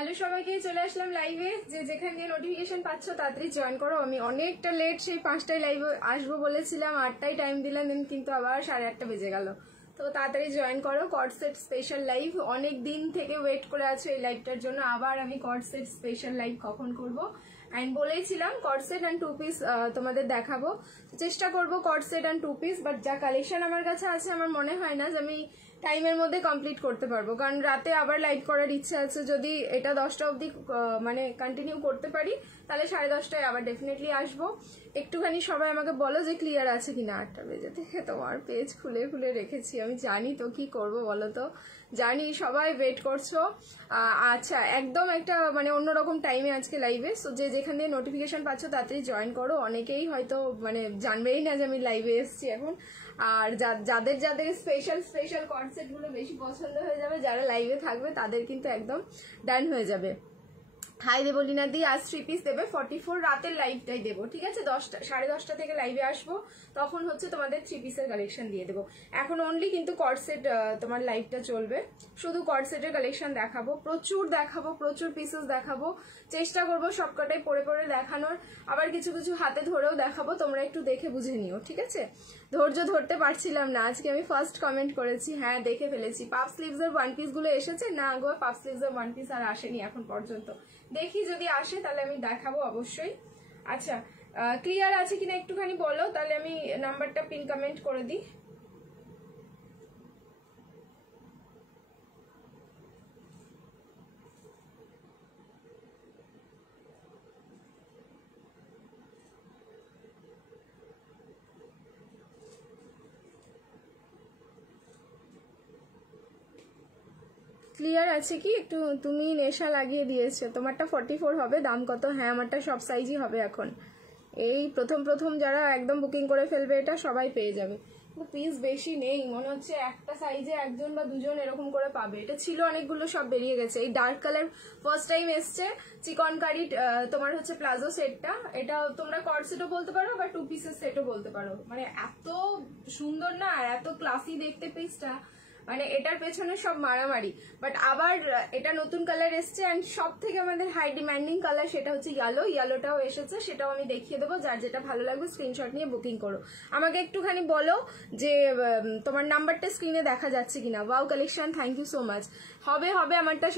Hello সবাইকে, চলে আসলাম লাইভে। যেখান দিয়ে নোটিফিকেশন পাচ্ছ তাড়াতাড়ি জয়েন করো। আমি অনেকটা লেট, সেই 5টায় লাইভে আসবো বলেছিলাম, 8টায় টাইম দিলাম, কিন্তু আবার 8:30 বেজে গেল। তো তাড়াতাড়ি জয়েন করো। কর্ডসেট স্পেশাল লাইভ, অনেক দিন থেকে ওয়েট করে আছো এই লাইভটার জন্য। আবার আমি কর্ডসেট স্পেশাল লাইভ কখন করবো অ্যান্ড বলেছিলাম কর্ডসেট অ্যান্ড 2 পিস তোমাদের দেখাবো। চেষ্টা করবো কর্ডসেট অ্যান্ড 2 পিস, বাট যা কালেকশন আমার কাছে আছে আমার মনে হয় না যে আমি টাইমের মধ্যে কমপ্লিট করতে পারবো, কারণ রাতে আবার লাইভ করার ইচ্ছা আছে। যদি এটা 10টা অবধি মানে কন্টিনিউ করতে পারি তাহলে 10:30টায় আবার ডেফিনেটলি আসবো। একটুখানি সবাই আমাকে বলো যে ক্লিয়ার আছে কিনা। 8টা বেজে থেকে তোমার পেজ খুলে খুলে রেখেছি, আমি জানি তো কি করব বলো তো, জানি সবাই ওয়েট করছো। আচ্ছা, একদম একটা মানে অন্যরকম টাইমে আজকে লাইভে। সো যেখান দিয়ে নোটিফিকেশন পাচ্ছ তাড়াতাড়ি জয়েন করো। অনেকেই হয়তো মানে জানবেই না যে আমি লাইভে এসেছি এখন। আর যাদের যাদের স্পেশাল কনসেপ্টগুলো বেশি পছন্দ হয়ে যাবে, যারা লাইভে থাকবে তাদের কিন্তু একদম ডান হয়ে যাবে। হাই দেবলিনা দি, আজ 3 পিস দেবে 44 রাতের লাইভটাই দেবো, ঠিক আছে? 10:30 থেকে লাইভে আসবো, তখন হচ্ছে তোমাদের 3 পিসের কালেকশন দিয়ে দেবো। এখন অনলি কিন্তু কর্ডসেট তোমার লাইভটা চলবে, শুধু কর্ডসেটের কালেকশন দেখাবো, প্রচুর পিসেস দেখাবো। চেষ্টা করবো সবকটাই পরে পরে দেখানোর, আবার কিছু কিছু হাতে ধরেও দেখাবো, তোমরা একটু দেখে বুঝে নিও, ঠিক আছে? ধৈর্য ধরতে পারছিলাম না, আজকে আমি ফার্স্ট কমেন্ট করেছি, হ্যাঁ দেখে ফেলেছি। পাফ স্লিভসের 1 পিস গুলো এসেছে না গো? পাফ স্লিভসের 1 পিস আর আসেনি এখন পর্যন্ত, দেখি যদি আসে তাহলে আমি দেখাবো অবশ্যই। আচ্ছা, ক্লিয়ার আছে কিনা একটুখানি বলো, তাহলে আমি নাম্বারটা পিন কমেন্ট করে দিই। ক্লিয়ার আছে কি? একটু তুমি নেশা লাগিয়ে দিয়েছো। তোমারটা 44 হবে, দাম কত? হ্যাঁ আমারটা সব সাইজই হবে এখন। এই প্রথম যারা একদম বুকিং করে ফেলবে এটা সবাই পেয়ে যাবে। পিস বেশি নেই, মনে হচ্ছে একটা সাইজে একজন বা দুজন এরকম করে পাবে। এটা ছিল অনেকগুলো, সব বেরিয়ে গেছে। এই ডার্ক কালার ফার্স্ট টাইম এসছে, চিকনকারি তোমার হচ্ছে প্লাজো সেটটা। এটা তোমরা কর্ড সেটও বলতে পারো বা 2 পিসের সেটও বলতে পারো। মানে এত সুন্দর না আর এত ক্লাসি দেখতে পিসটা, মানে এটার পেছনে সব মারামারি। বাট আবার এটা নতুন কালার এসছে, অ্যান্ড সব থেকে আমাদের হাই ডিমান্ডিং কালার সেটা হচ্ছে ইয়েলোটাও এসেছে, সেটাও আমি দেখিয়ে দেবো। যার যেটা ভালো লাগবে স্ক্রিনশট নিয়ে বুকিং করো। আমাকে একটুখানি বলো যে তোমার নাম্বারটা স্ক্রিনে দেখা যাচ্ছে কিনা। Wow collection, thank you so much. হবে আমারটা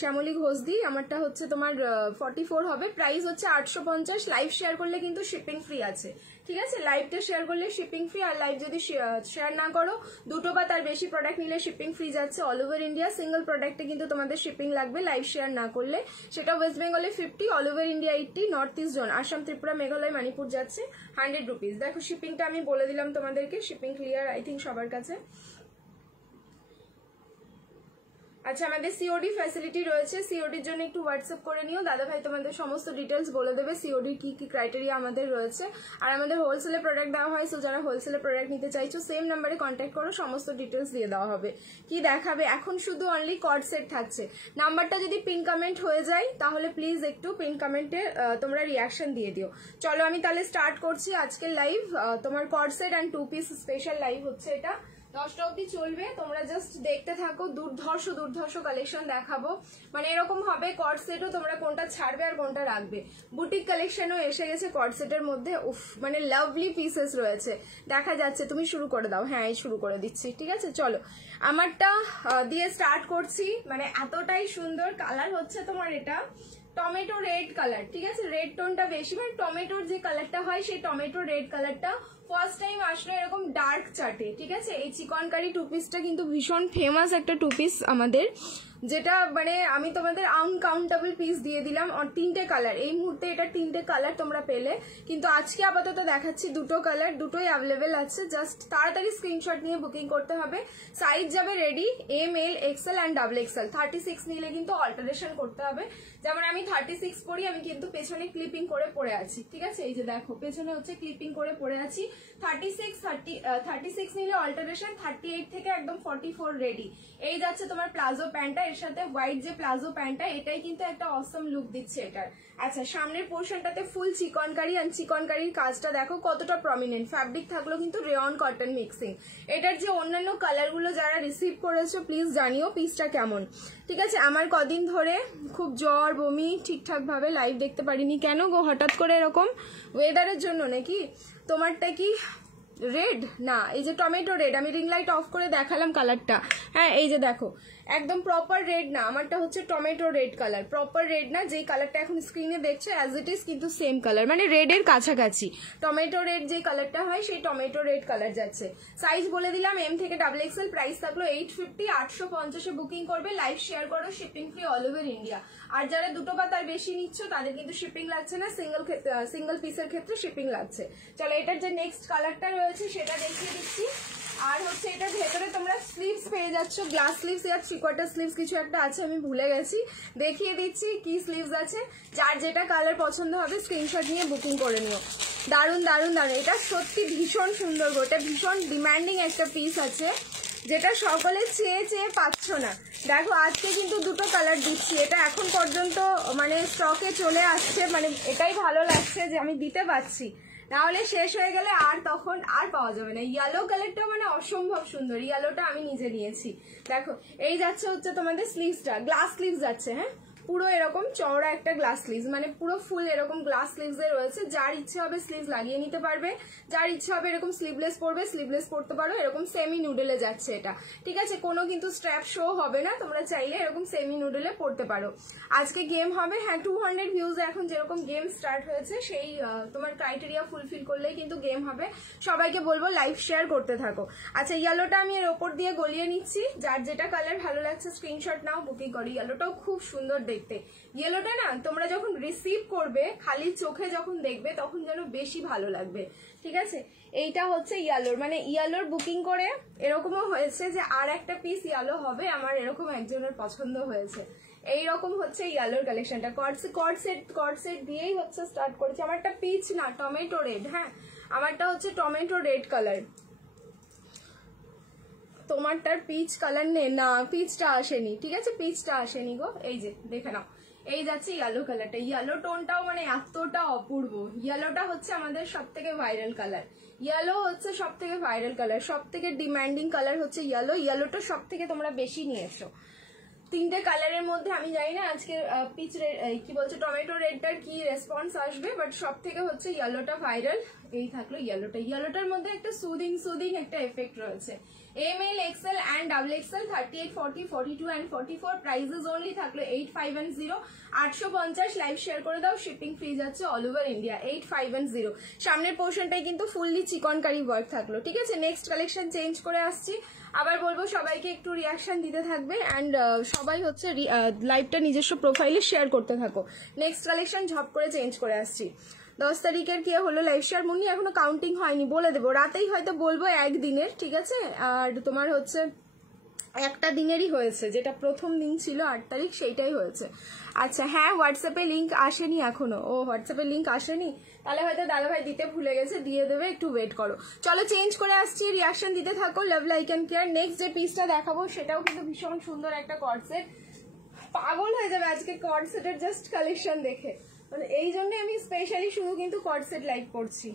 শ্যামলী ঘোষ দি, আমারটা হচ্ছে তোমার 44 হবে। প্রাইস হচ্ছে 850। লাইভ শেয়ার করলে কিন্তু শিপিং ফ্রি আছে, ঠিক আছে? লাইভটা শেয়ার করলে শিপিং ফ্রি, আর লাইভ যদি শেয়ার না করো, 2টো বা তার বেশি প্রোডাক্ট নিলে শিপিং ফ্রি যাচ্ছে অল ওভার ইন্ডিয়া। সিঙ্গেল প্রোডাক্টে কিন্তু তোমাদের শিপিং লাগবে লাইভ শেয়ার না করলে। সেটা ওয়েস্ট বেঙ্গলে 50, all over India 80, north east zone Assam, Tripura, Meghalaya, Manipur যাচ্ছে 100 রুপিস। দেখো শিপিংটা আমি বলে দিলাম তোমাদেরকে, শিপিং ক্লিয়ার আই থিঙ্ক সবার কাছে। আচ্ছা, আমাদের সিওডি ফ্যাসিলিটি রয়েছে, সিওডির জন্য একটু হোয়াটসঅ্যাপ করে নিও। দাদা ভাই তোমাদের সমস্ত ডিটেলস বলে দেবে, সিওডির কি কি ক্রাইটেরিয়া আমাদের রয়েছে। আর আমাদের হোলসেলে প্রোডাক্ট দেওয়া হয়, সো যারা হোলসেলে প্রোডাক্ট নিতে চাইছো সেম নাম্বারে কন্ট্যাক্ট করো, সমস্ত ডিটেলস দিয়ে দেওয়া হবে। কি দেখাবে এখন? শুধু অনলি কর্ড সেট থাকছে। নাম্বারটা যদি পিন কমেন্ট হয়ে যায় তাহলে প্লিজ একটু পিন কমেন্টে তোমরা রিয়াকশন দিয়ে দিও। চলো আমি তাহলে স্টার্ট করছি আজকের লাইভ। তোমার cord set and 2 piece special live হচ্ছে এটা, 10টা অবধি চলবে। তোমরা জাস্ট দেখতে থাকো, দুর্ধর্ষ কালেকশন দেখাবো। মানে এরকম হবে কর্ড সেটও তোমরা কোনটা ছাড়বে আর কোনটা রাখবে। বুটিক কালেকশনও এসে গেছে কর্ড সেটের মধ্যে। উফ, মানে লাভলি পিসেস রয়েছে, দেখা যাচ্ছে। তুমি শুরু করে দাও। হ্যাঁ শুরু করে দিচ্ছি, ঠিক আছে? চলো আমারটা দিয়ে স্টার্ট করছি। মানে এতটাই সুন্দর কালার হচ্ছে তোমার এটা টমেটো রেড কালার, ঠিক আছে? রেড টোনটা বেশি, মানে টমেটোর যে কালারটা হয় সেই টমেটো রেড কালারটা ফার্স্ট টাইম আসলো এরকম ডার্ক চার্টে, ঠিক আছে? এই চিকনকারি 2 পিসটা কিন্তু ভীষণ ফেমাস একটা 2 পিস আমাদের, যেটা মানে আমি তোমাদের আনকাউন্টেবল পিস দিয়ে দিলাম। 3টে কালার এই মুহূর্তে, এটা 3টে কালার তোমরা পেলে, কিন্তু আজকে আপাতত দেখাচ্ছি 2টো কালার, দুটোই অ্যাভেলেবেল আছে। জাস্ট তাড়াতাড়ি স্ক্রিনশট নিয়ে বুকিং করতে হবে। সাইজ যাবে ready M, L, XL and double XL. 36 নিলে কিন্তু অল্টারেশন করতে হবে। যেমন আমি 36 পরি, আমি কিন্তু পেছনে ক্লিপিং করে পরে আছি, ঠিক আছে? এই যে দেখো পেছনে হচ্ছে ক্লিপিং করে পরে আছি। 36 নিলে অল্টারেশন, 38 থেকে একদম 44 রেডি। এই যাচ্ছে তোমার প্লাজো প্যান্টটা, এর সাথে হোয়াইট যে প্লাজো প্যান্টটা, এটাই কিন্তু একটা অসম লুক দিচ্ছে এটার। আচ্ছা, সামনের পোর্শনটাতে ফুল চিকনকারি, অ্যান্ড চিকনকারির কাজটা দেখো কতটা প্রমিনেন্ট। ফ্যাব্রিক থাকলো কিন্তু রেয়ন কটন মিক্সিং। এটার যে অন্যান্য কালারগুলো যারা রিসিভ করেছো প্লিজ জানিও পিসটা কেমন, ঠিক আছে? আমার কদিন ধরে খুব জ্বর, বমি, ঠিকঠাক ভাবে লাইভ দেখতে পারিনি। কেন গো হঠাৎ করে এরকম? ওয়েদারের জন্য নাকি? তোমারটা কি রেড? না, এই যে টমেটো রেড, আমি রিং লাইট অফ করে দেখালাম কালারটা। হ্যাঁ, এই যে দেখো একদম প্রপার রেড না, আমারটা হচ্ছে tomato red colour, proper red না। যেই কালারটা এখন স্ক্রিনে দেখছো অ্যাজ ইট ইজ কিন্তু সেম কালার, মানে রেডের কাছাকাছি। টমেটো রেড যে কালারটা হয় সেই টমেটো রেড কালার যাচ্ছে। সাইজ বলে দিলাম এম থেকে ডাবল এক্সেল, প্রাইস থাকলো 850, 850-এ বুকিং করবে, লাইভ শেয়ার করো, shipping free all over India. আর যারা দুটো বা তার বেশি নিচ্ছ তাদের কিন্তু শিপিং লাগছে না, সিঙ্গেল পিসের ক্ষেত্রে শিপিং লাগছে। চলো এটার যে নেক্সট কালারটা রয়েছে সেটা দেখিয়ে দিচ্ছি। আর হচ্ছে এটার ভেতরে তোমরা স্লিভস পেয়ে যাচ্ছ, গ্লাস স্লিভস আর 3/4 স্লিভস কিছু একটা আছে, আমি ভুলে গেছি, দেখিয়ে দিচ্ছি কি স্লিভস আছে। যার যেটা কালার পছন্দ হবে স্ক্রিনশট নিয়ে বুকিং করে নিও। দারুন দারুন দারুন, এটা সত্যি ভীষণ সুন্দর গো, এটা ভীষণ ডিমান্ডিং একটা পিস আছে যেটা সকলে চেয়ে চেয়ে পাচ্ছ না। দেখো আজকে কিন্তু দুটো কালার দিচ্ছি, এটা এখন পর্যন্ত মানে স্টকে চলে আসছে, মানে এটাই ভালো লাগছে যে আমি দিতে পারছি, নাহলে শেষ হয়ে গেলে আর তখন আর পাওয়া যাবে না। ইয়েলো কালারটা মানে অসম্ভব সুন্দর, ইয়েলোটা আমি নিজে নিয়েছি। দেখো এই যাচ্ছে হচ্ছে তোমাদের স্লিভসটা, গ্লাস স্লিভস যাচ্ছে, হ্যাঁ পুরো এরকম চওড়া একটা গ্লাস স্লিভস, মানে পুরো ফুল এরকম গ্লাস স্লিভস এ রয়েছে। যার ইচ্ছে হবে স্লিভস লাগিয়ে নিতে পারবে, যার ইচ্ছে হবে এরকম স্লিভলেস পরবে স্লিভলেস পরতে পারো। এরকম সেমি নুডেলে যাচ্ছে এটা, ঠিক আছে? কোনো কিন্তু স্ট্র্যাপ শো হবে না, তোমরা চাইলে এরকম সেমি নুডেলে পরতে পারো। আজকে গেম হবে, হ্যাঁ 200 ভিউজ এখন যেরকম গেম স্টার্ট হয়েছে সেই তোমার ক্রাইটেরিয়া ফুলফিল করলেই কিন্তু গেম হবে। সবাইকে বলবো লাইভ শেয়ার করতে থাকো। আচ্ছা, ইয়েলোটা আমি এর ওপর দিয়ে গলিয়ে নিচ্ছি, যার যেটা কালার ভালো লাগছে স্ক্রিনশট নাও, বুকিং করো। ইয়েলোটাও খুব সুন্দর দেখতে। ইয়েলোটা না তোমরা যখন রিসিভ করবে খালি চোখে যখন দেখবে তখন যেন বেশি ভালো লাগবে, ঠিক আছে? এইটা হচ্ছে ইয়েলোর, মানে ইয়েলোর বুকিং করে এরকমও হয়েছে যে আর একটা পিস ইয়েলো হবে, আমার এরকম একজনের পছন্দ হয়েছে। এইরকম হচ্ছে ইয়েলোর কালেকশনটা, কর্ড সেট দিয়েই হচ্ছে স্টার্ট করেছি। আমারটা পিচ না, টমেটো রেড, হ্যাঁ আমারটা হচ্ছে টমেটো রেড কালার। তোমারটার পিচ কালার নেই না, পিচটা আসেনি, ঠিক আছে? পিচটা আসেনি গো, এই যে দেখে নাও। এই যাচ্ছে ইয়েলো কালারটা, ইয়েলো টোনটাও মানে এতটা অপূর্ব। ইয়েলোটা হচ্ছে আমাদের সব থেকে ভাইরাল কালার, ইয়েলো হচ্ছে সব থেকে ভাইরাল কালার, সব থেকে ডিমান্ডিং কালার হচ্ছে ইয়েলো। ইয়েলোটা সব থেকে তোমরা বেশি নিয়েছো। তিনটে কালারের মধ্যে আমি জানি না আজকে পিচ রেড কি বলছে টমেটো রেডটার কি রেসপন্স আসবে, বাট সব থেকে হচ্ছে ইয়েলোটা ভাইরাল। এই থাকলো ইয়েলোটা, ইয়েলোটার মধ্যে একটা সুদিং একটা এফেক্ট রয়েছে। ML, XL and XXL 38, 40, 42 and 44 prices only থাকলো 8510, 850 লাইভ শেয়ার করে দাও, শিপিং ফ্রি যাচ্ছে অল ওভার ইন্ডিয়া 8510। সামনের পোর্শনটাই কিন্তু ফুললি চিকনকারি ওয়ার্ক থাকলো, ঠিক আছে? নেক্সট কালেকশন চেঞ্জ করে আসছি। আবার বলবো সবাইকে একটু রিয়াকশন দিতে থাকবে, অ্যান্ড সবাই হচ্ছে লাইভটা নিজস্ব প্রোফাইলে শেয়ার করতে থাকো। নেক্সট কালেকশন ঝপ করে চেঞ্জ করে আসছি। 10 তারিখের কি হলো লাইভ শেয়ার মুন্নি, এখনো কাউন্টিং হয়নি, বলে দেবো রাতেই হয়তো বলবো একদিনের, ঠিক আছে? আর তোমার হচ্ছে একটা দিনেরই হয়েছে, যেটা প্রথম দিন ছিল 8 তারিখ সেইটাই হয়েছে। আচ্ছা হ্যাঁ, হোয়াটসঅ্যাপে লিঙ্ক আসেনি এখনো, ও হোয়াটসঅ্যাপে লিঙ্ক আসেনি, তাহলে হয়তো দাদাভাই দিতে ভুলে গেছে, দিয়ে দেবে, একটু ওয়েট করো। চলো চেঞ্জ করে আসছি, রিয়াকশন দিতে থাকো, love like and care. Next যে পিসটা দেখাবো সেটাও কিন্তু ভীষণ সুন্দর একটা কর্ড সেট, পাগল হয়ে যাবে আজকে কর্ড সেটের জাস্ট কালেকশন দেখে, মানে এই জন্য আমি স্পেশালি শুধু কিন্তু কর্ড সেট লাইভ করছি।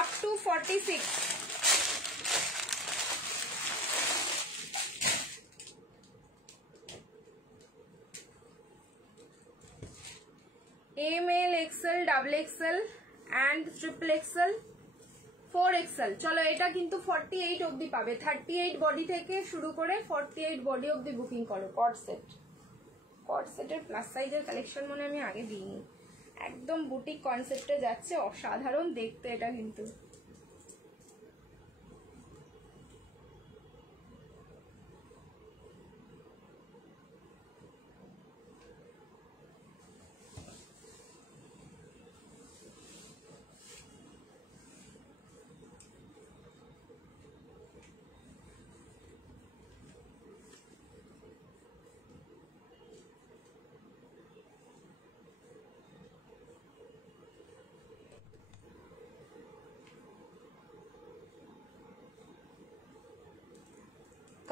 up to 46, ML, XL, XXL and XXL, 4XL। চলো এটা কিন্তু 48 অবধি পাবে, 38 বডি থেকে শুরু করে 48 বডি অবধি বুকিং করো। কর্ড সেটের প্লাস সাইজের কালেকশন মনে আমি আগে দিইনি, একদম বুটিক কনসেপ্টে যাচ্ছে, অসাধারণ দেখতে এটা কিন্তু।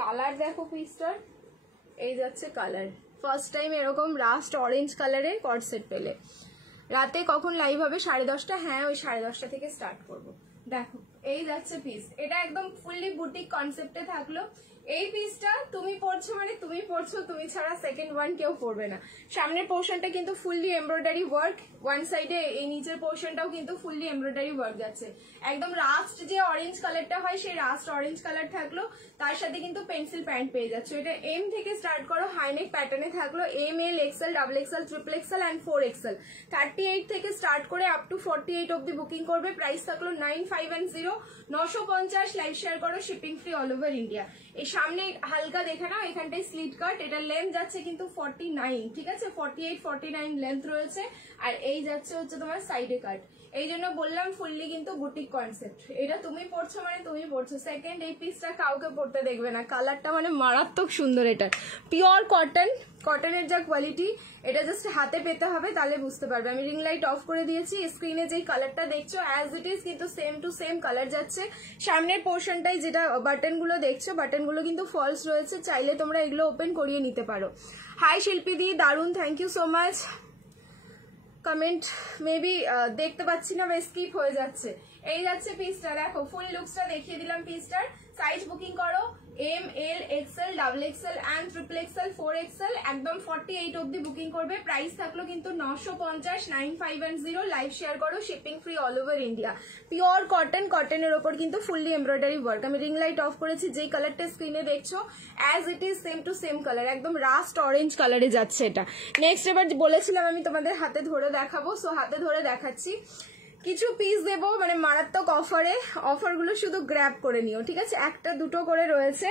কালার দেখো পিসটার, এই যাচ্ছে কালার। ফার্স্ট টাইম এরকম রাস্ট অরেঞ্জ কালারের কর্ড সেট পেলে। রাতে কখন লাইভ হবে? 10:30। হ্যাঁ, ওই 10:30 থেকে স্টার্ট করব। দেখো এই যাচ্ছে পিস, এটা একদম ফুললি বুটিক কনসেপ্টে থাকলো। এই পিসটা তুমি পরছো মানে তুমি পরছো, তুমি ছাড়া সেকেন্ড ওয়ান কেউ পরবে না। সামনের পোর্শনটা কিন্তু ফুললি এমব্রয়ডারি ওয়ার্ক, ওয়ান সাইডে এই নিচের পোর্শনটাও কিন্তু ফুললি এমব্রয়ডারি ওয়ার্ক যাচ্ছে। একদম রাস্ট যে অরেঞ্জ কালারটা হয় সেই রাস্ট অরেঞ্জ কালার থাকলো, তার সাথে কিন্তু পেন্সিল প্যান্ট পেয়ে যাচ্ছে। এটা এম থেকে স্টার্ট করো, হাইনেক প্যাটার্নে থাকলো। M, L, XL, double XL, triple XL and 4XL। 38 থেকে স্টার্ট করে আপ টু 48 অব্দি বুকিং করবে। প্রাইস থাকলো 9510, 950। লাইভ শেয়ার করো, shipping free all over India. এই সামনে হালকা দেখে নাও, এখানটায় স্লিট কাট, এটা লেন্থ যাচ্ছে কিন্তু 49, ঠিক আছে? 48, 49 লেন্থ রয়েছে। আর এই যাচ্ছে হচ্ছে তোমার সাইডে কাট। এই জন্য বললাম ফুললি কিন্তু বুটিক কনসেপ্ট। এটা তুমি পড়ছো মানে তুমি পড়ছো। সেকেন্ড, এই পিসটা কাউকে পড়তে দেখবে না, কালারটা মানে মারাত্মক সুন্দর। এটা পিওর কটন, কটনের যা কোয়ালিটি, এটা জাস্ট হাতে পেতে হবে তাহলে বুঝতে পারবে। আমি রিং লাইট অফ করে দিয়েছি। স্ক্রিনে যেই কালারটা দেখছো অ্যাজ ইট ইজ কিন্তু সেম টু সেম কালার যাচ্ছে। সামনের পোর্শনটাই যেটা বাটনগুলো দেখছো, বাটনগুলো কিন্তু ফলস রয়েছে, চাইলে তোমরা এগুলো ওপেন করিয়ে নিতে পারো। হাই শিল্পী দি, দারুন, thank you so much. Comment maybe দেখতে পাচ্ছি না বা স্কিপ হয়ে যাচ্ছে। এই যাচ্ছে পিসটা, দেখো ফুল লুকসটা দেখিয়ে দিলাম পিসটার। সাইজ বুকিং করো M, L, XL, double XL and triple XL, 4XL, একদম 48 অব্দি বুকিং করবে। প্রাইস থাকলো কিন্তু 950, 9510। লাইভ শেয়ার করো, shipping free all over India. Pure cotton, কটনের ওপর কিন্তু ফুললি এমব্রয়ডারি ওয়ার্ক। আমি রিং লাইট অফ করেছি, যেই কালারটা স্ক্রিনে দেখছো as it is same to same colour, একদম রাস্ট অরেঞ্জ কালারে যাচ্ছে এটা। নেক্সট এবার বলেছিলাম আমি তোমাদের হাতে ধরে দেখাবো, সো হাতে ধরে দেখাচ্ছি। কিছু পিস দেবো মানে মারাত্মক অফারে, অফারগুলো শুধু গ্র্যাব করে নিও, ঠিক আছে? একটা দুটো করে রয়েছে।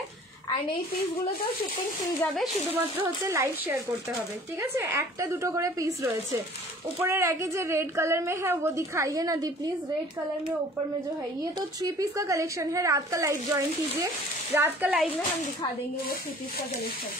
অ্যান্ড এই পিসগুলোতেও শিপিং ফ্রি যাবে, শুধুমাত্র হচ্ছে লাইভ শেয়ার করতে হবে, ঠিক আছে? একটা দুটো করে পিস রয়েছে। ऊपरेर आगे जो रेड कलर में है वो दिखाइए ना दी प्लीज। रेड कलर में ऊपर में जो है ये तो 3 पीस का कलेक्शन है। रात का लाइव ज्वाइन कीजिए, रात का लाइव में हम दिखा देंगे वो 3 पीस का कलेक्शन।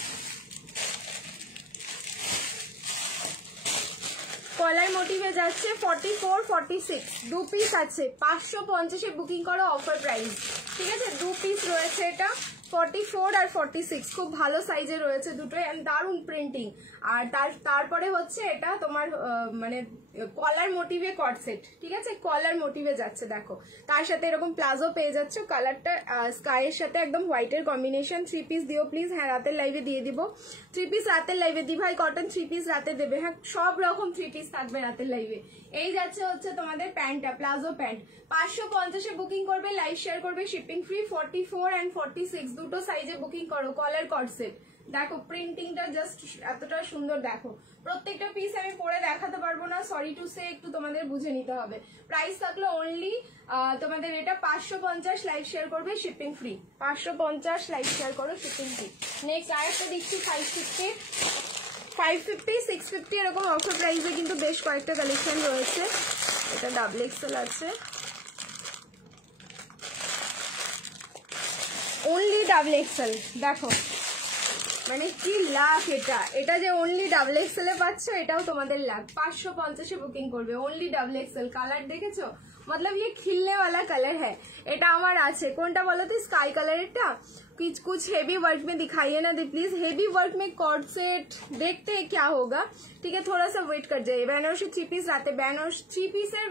कलार मोटिवे जाच्छे 44, 46 दो पिस आछे 550 बुकिंग करो अफार प्राइस, ठीक है? दो पिस रयेछे एटा 44 और 46 खूब भालो साइजे रयेछे दुटोई एंड दारुण प्रिंटिंग। और तारपरे होच्छे एटा तोमार माने कलार मोटिवे कट सेट, ठीक है? कलार मोटिवे जाच्छे देखो, तार साथे एरकम प्लाजो पेये जाच्छो। कालारटा स्काइर साथे एकदम व्हाइटेर कम्बिनेशन। 3 पिस दिओ प्लिज। हाँ रातेर लाइवे दिए दिबो 3 पिस रातेर लाइवे दी भाई। कटन 3 पिस राते देबे। हाँ सब रकम 3 पिस থাকবে রাতের লাইভে। এই যাচ্ছে হচ্ছে তোমাদের প্যান্টটা, প্লাজো প্যান্ট 550 এ বুকিং করবে, লাইভ শেয়ার করবে, শিপিং ফ্রি। 44 এন্ড 46 দুটো সাইজে বুকিং করো। কলার কট সেট দেখো, প্রিন্টিংটা জাস্ট এতটা সুন্দর। দেখো প্রত্যেকটা পিস আমি পরে দেখাতে পারবো না, সরি টু সে, একটু তোমাদের বুঝে নিতে হবে। প্রাইস থাকলো অনলি তোমাদের এটা 550, লাইভ শেয়ার করবে, শিপিং ফ্রি। 550 লাইভ শেয়ার করো, শিপিং ফ্রি। নেক্সট আরেকটা দিচ্ছি 550, 650 এরকম অফার প্রাইসে কিন্তু বেশ কয়েকটা কালেকশন রয়েছে। এটা ডাবল এক্সেল আছে, অনলি ডাবল এক্সেল। দেখো মানে কি লাভ, এটা যে অনলি ডাবল এক্সেল এ পাচ্ছ এটাও তোমাদের লাভ। 550 এ বুকিং করবে, অনলি ডাবল এক্সেল। কালার দেখেছো, मतलब ये खिलने वाला कलर है। এটা আমার আছে, কোনটা বলো তো? স্কাই কালারেরটা। कुछ हेवी वर्क में दिखाइए ना दी प्लीज। हेवी वर्क में कॉर्ड सेट देखते हैं क्या होगा, ठीक है? थोड़ा सा वेट कर जाइए। বেনারসি 3 পিস রাতে, বেনারসি 3 পিসের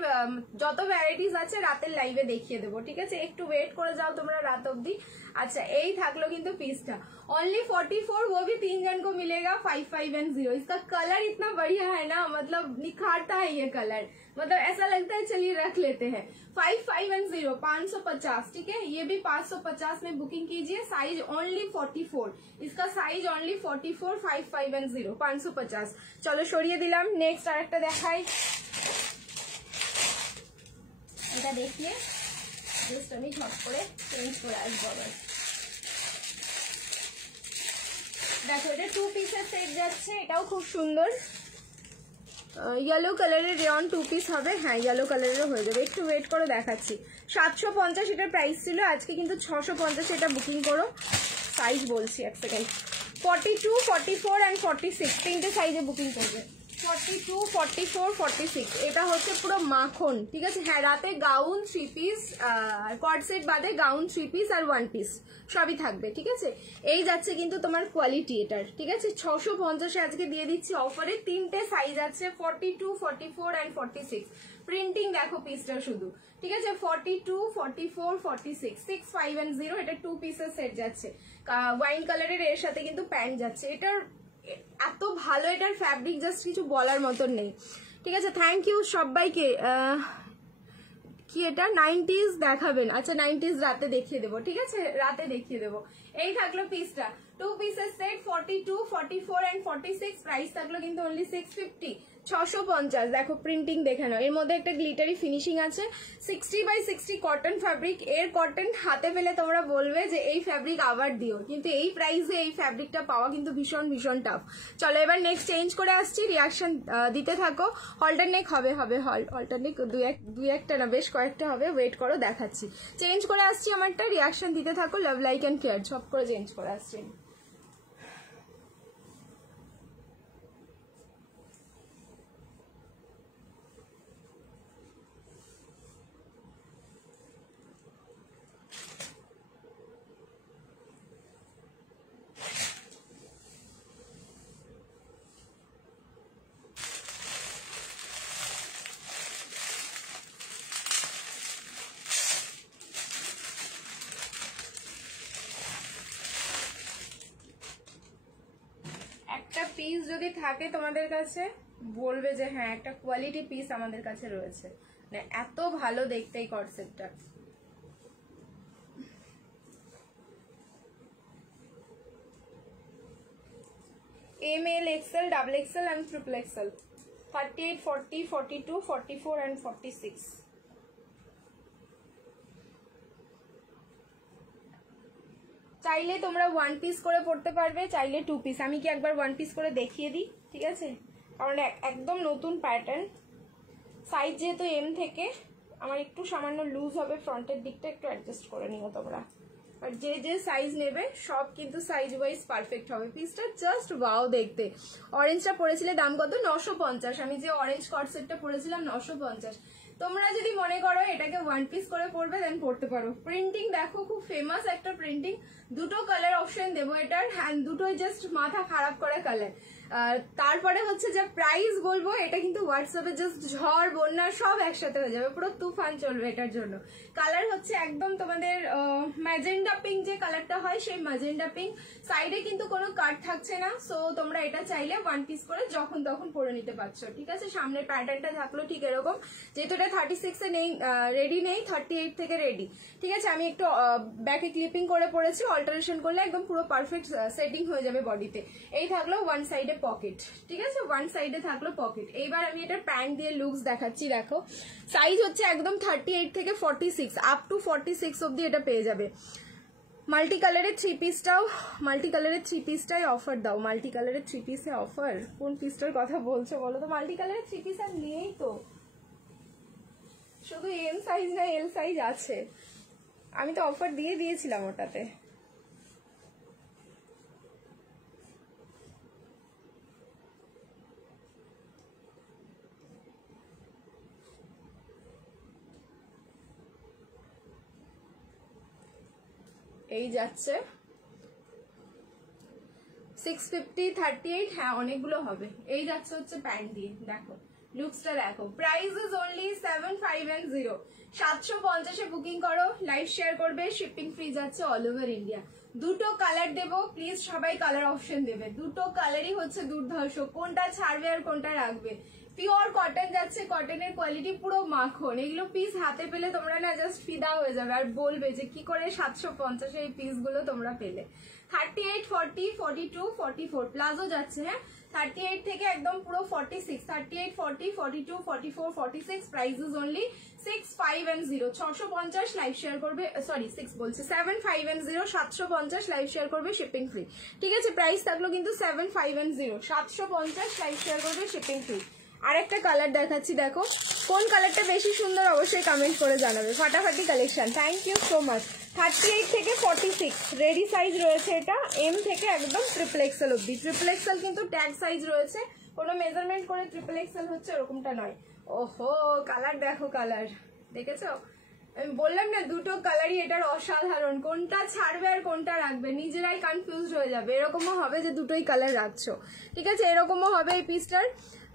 যত ভ্যারাইটিস আছে রাতের লাইভে দেখিয়ে দেবো, ঠিক আছে? একটু ওয়েট করে যাও তোমরা রাত অবধি। আচ্ছা এই থাকলো কিন্তু পিসটা ओनली 44, वो भी 3 जन को मिलेगा 5510। इसका कलर इतना बढ़िया है ना, मतलब निखारता है ये कलर, मतलब ऐसा लगता है चलिए रख लेते हैं। 5510 550, ठीक है? ये भी 550 में बुकिंग कीजिए। साइज ओनली 44, इसका साइज ओनली 44, 5510 550। चलो सरिए दिलाम। नेक्स्ट आरेकटा देखाई, এটা দেখিয়ে জাস্ট আমি ঝট করে চেঞ্জ করে আসবো আবার। দেখো এটা 2 পিসের সেট যাচ্ছে, এটাও খুব সুন্দর। येलो কালারের রেয়ন 2 পিস হবে। হ্যাঁ येलो কালারেরও হয়ে যাবে, একটু ওয়েট করে দেখাচ্ছি। 750 এটার প্রাইস ছিল, আজকে কিন্তু 650 এটা বুকিং করো। সাইজ বলছি এক সেকেন্ড, 42, 44 এন্ড 46 তিনটে সাইজে বুকিং করবে। 42, 44, 46 এটা হচ্ছে পুরো মাখন, ঠিক আছে। হ্যাঁ, রাতে গাউন 3 পিস, কট সেট বাদে গাউন 3 পিস আর 1 পিস সবই থাকবে, ঠিক আছে। এই যাচ্ছে কিন্তু তোমার কোয়ালিটি এটার, ঠিক আছে। 650 আজকে দিয়ে দিচ্ছি অফারে। 3টে সাইজ আছে, 42, 44 and 46। প্রিন্টিং দেখো পিসটা শুধু, ঠিক আছে। 42, 44, 46, 6, 5 and 0 এটা 2 পিসের সেট যাচ্ছে। ওয়াইন কালারের এর সাথে কিন্তু প্যান্ট যাচ্ছে। এটার এত ভালো, এটার ফ্যাব্রিক জাস্ট কিছু বলার মতন নেই, ঠিক আছে। থ্যাংক ইউ সবাইকে। কি এটা 90s দেখাবেন? আচ্ছা 90s রাতে দেখিয়ে দেবো, ঠিক আছে, রাতে দেখিয়ে দেবো। এই থাকলো পিসটা, 2 পিসের সেট, 42, 44 and 46। প্রাইস থাকলো কিন্তু অনলি 650, 650। দেখো প্রিন্টিং দেখে নাও, এর মধ্যে একটা গ্লিটারি ফিনিশিং আছে। 60/60 কটন ফ্যাব্রিক। এর কটন হাতে পেলে তোমরা বলবে যে এই ফ্যাব্রিক আবার দিও, কিন্তু এই প্রাইসে এই ফ্যাব্রিকটা পাওয়া কিন্তু ভীষণ ভীষণ টাফ। চলো এবার নেক্সট চেঞ্জ করে আসছি, রিয়াকশন দিতে থাকো। অল্টারনেক হবে অল্টারনেক দুই একটা না, বেশ কয়েকটা হবে, ওয়েট করো দেখাচ্ছি। চেঞ্জ করে আসছি আমারটা, রিয়াকশন দিতে থাকো। লাভ লাইক অ্যান্ড কেয়ার সব করে চেঞ্জ করে আসছি। একটা পিস যদি থাকে তোমাদের কাছে বলবে যে হ্যাঁ একটা কোয়ালিটি পিস আমাদের কাছে রয়েছে, মানে এত ভালো দেখতে এই কর্সেটটা। ML, XL, XXL and XXL, 38, 40, 42, 44 and 46। চাইলে তোমরা 1 পিস করে পড়তে পারবে, চাইলে 2 পিস। আমি কি একবার 1 পিস করে দেখিয়ে দিই, ঠিক আছে, কারণ একদম নতুন প্যাটার্ন। সাইজ যেহেতু M থেকে, আমার একটু সামান্য লুজ হবে ফ্রন্টের দিকটা, একটু অ্যাডজাস্ট করে নিও তোমরা। আর যে যে সাইজ নেবে সব কিন্তু সাইজ ওয়াইজ পারফেক্ট হবে। পিসটা জাস্ট ওয়াও দেখতে। অরেঞ্জটা পড়েছিলে দাম কত? 950। আমি যে অরেঞ্জ কটসেটটা পড়েছিলাম 950। তোমরা যদি মনে করো এটাকে 1 পিস করে পড়বে দেন পড়তে পারো। প্রিন্টিং দেখো, খুব ফেমাস একটা প্রিন্টিং। দুটো কালার অপশন দেবো এটার, হ্যান্ড দুটোই জাস্ট মাথা খারাপ করা কালার। তারপরে হচ্ছে যে প্রাইস বলবো, এটা কিন্তু হোয়াটসঅ্যাপে জাস্ট ঝড় বন্যা সব একসাথে হয়ে যাবে, পুরো তুফান চলবে এটার জন্য। কালার হচ্ছে একদম তোমাদের ম্যাজেন্ডা পিঙ্ক, যে কালারটা হয় সেই ম্যাজেন্ডা পিঙ্ক। সাইডে কিন্তু কোনো কাট থাকছে না, সো তোমরা এটা চাইলে 1 পিস করে যখন তখন পরে নিতে পারছো, ঠিক আছে। সামনের প্যাটার্নটা থাকলো ঠিক এরকম, যেহেতু এটা 36 এ নেই, রেডি নেই, 38 থেকে রেডি, ঠিক আছে। আমি একটু ব্যাকে ক্লিপিং করে পড়েছি, অল্টারেশন করলে একদম পুরো পারফেক্ট সেটিং হয়ে যাবে বডিতে। এই থাকলো ওয়ান সাইডে পকেট, ঠিক আছে, ওয়ান সাইডে থাকলো পকেট। এইবার আমি এটা প্যান্ট দিয়ে লুকস দেখাচ্ছি। দেখো সাইজ হচ্ছে একদম 38 থেকে 46 আপ টু 46 অব্দি এটা পেয়ে যাবে। মাল্টি কালারের 3 পিসটাও, মাল্টি কালারের 3 পিসটাই অফার দাও। মাল্টি কালারের 3 পিসে অফার, কোন পিসটার কথা বলছো বলো তো? মাল্টি কালারের 3 পিস আর নেই তো, শুধু M সাইজ না L সাইজ আছে। আমি তো অফার দিয়ে দিয়েছিলাম ওটাতে। এই যাচ্ছে 650, 38, হ্যাঁ অনেকগুলো হবে। এই যাচ্ছে হচ্ছে প্যান্ট দিয়ে, দেখো লুকসটা দেখো। Price is only 750। 750-এ বুকিং করো, লাইভ শেয়ার করবে, শিপিং ফ্রি যাচ্ছে অল ওভার ইন্ডিয়া। দুটো কালার দেবো, প্লিজ সবাই কালার অপশন দেবে। দুটো কালারই হচ্ছে দুর্ধর্ষ, কোনটা ছাড়বে আর কোনটা রাখবে। পিওর কটন যাচ্ছে, কটনের কোয়ালিটি পুরো মাখন। এগুলো পিস হাতে পেলে তোমরা না জাস্ট ফিদা হয়ে যাবে, আর বলবে যে কি করে 750-এ এই পিসগুলো তোমরা পেলে। 38, 40, 42, 44 প্লাজো যাচ্ছে, হ্যাঁ 38 থেকে একদম পুরো 46, 38, 40, 42, 44, 46। Price is only 650। 650 live share করবে, সরি 6 বলছে, 750, 750 লাইভ শেয়ার করবে, শিপিং ফ্রি, ঠিক আছে। প্রাইস থাকলো কিন্তু 750, 750 লাইভ শেয়ার করবে, শিপিং ফ্রি। আরেকটা কালার দেখাচ্ছি, দেখো কোন কালারটা বেশি সুন্দর অবশ্যই কমেন্ট করে জানাবে। ফাটাফাটি collection, thank you so much. 38 থেকে 46 রেডি সাইজ রয়েছে এটা, M থেকে একদম XXL অব্দি। XXL কিন্তু ট্যাগ সাইজ রয়েছে, কোনো মেজারমেন্ট করে ট্রিপল এক্সেল হচ্ছে ওরকমটা নয়। ওহো কালার দেখো, কালার দেখেছো? আমি বললাম না দুটো কালারই এটার অসাধারণ, কোনটা ছাড়বে আর কোনটা রাখবে নিজেরাই কনফিউজ হয়ে যাবে। এরকমও হবে যে দুটোই কালার রাখছো, ঠিক আছে? এরকমও হবে এই পিসটার।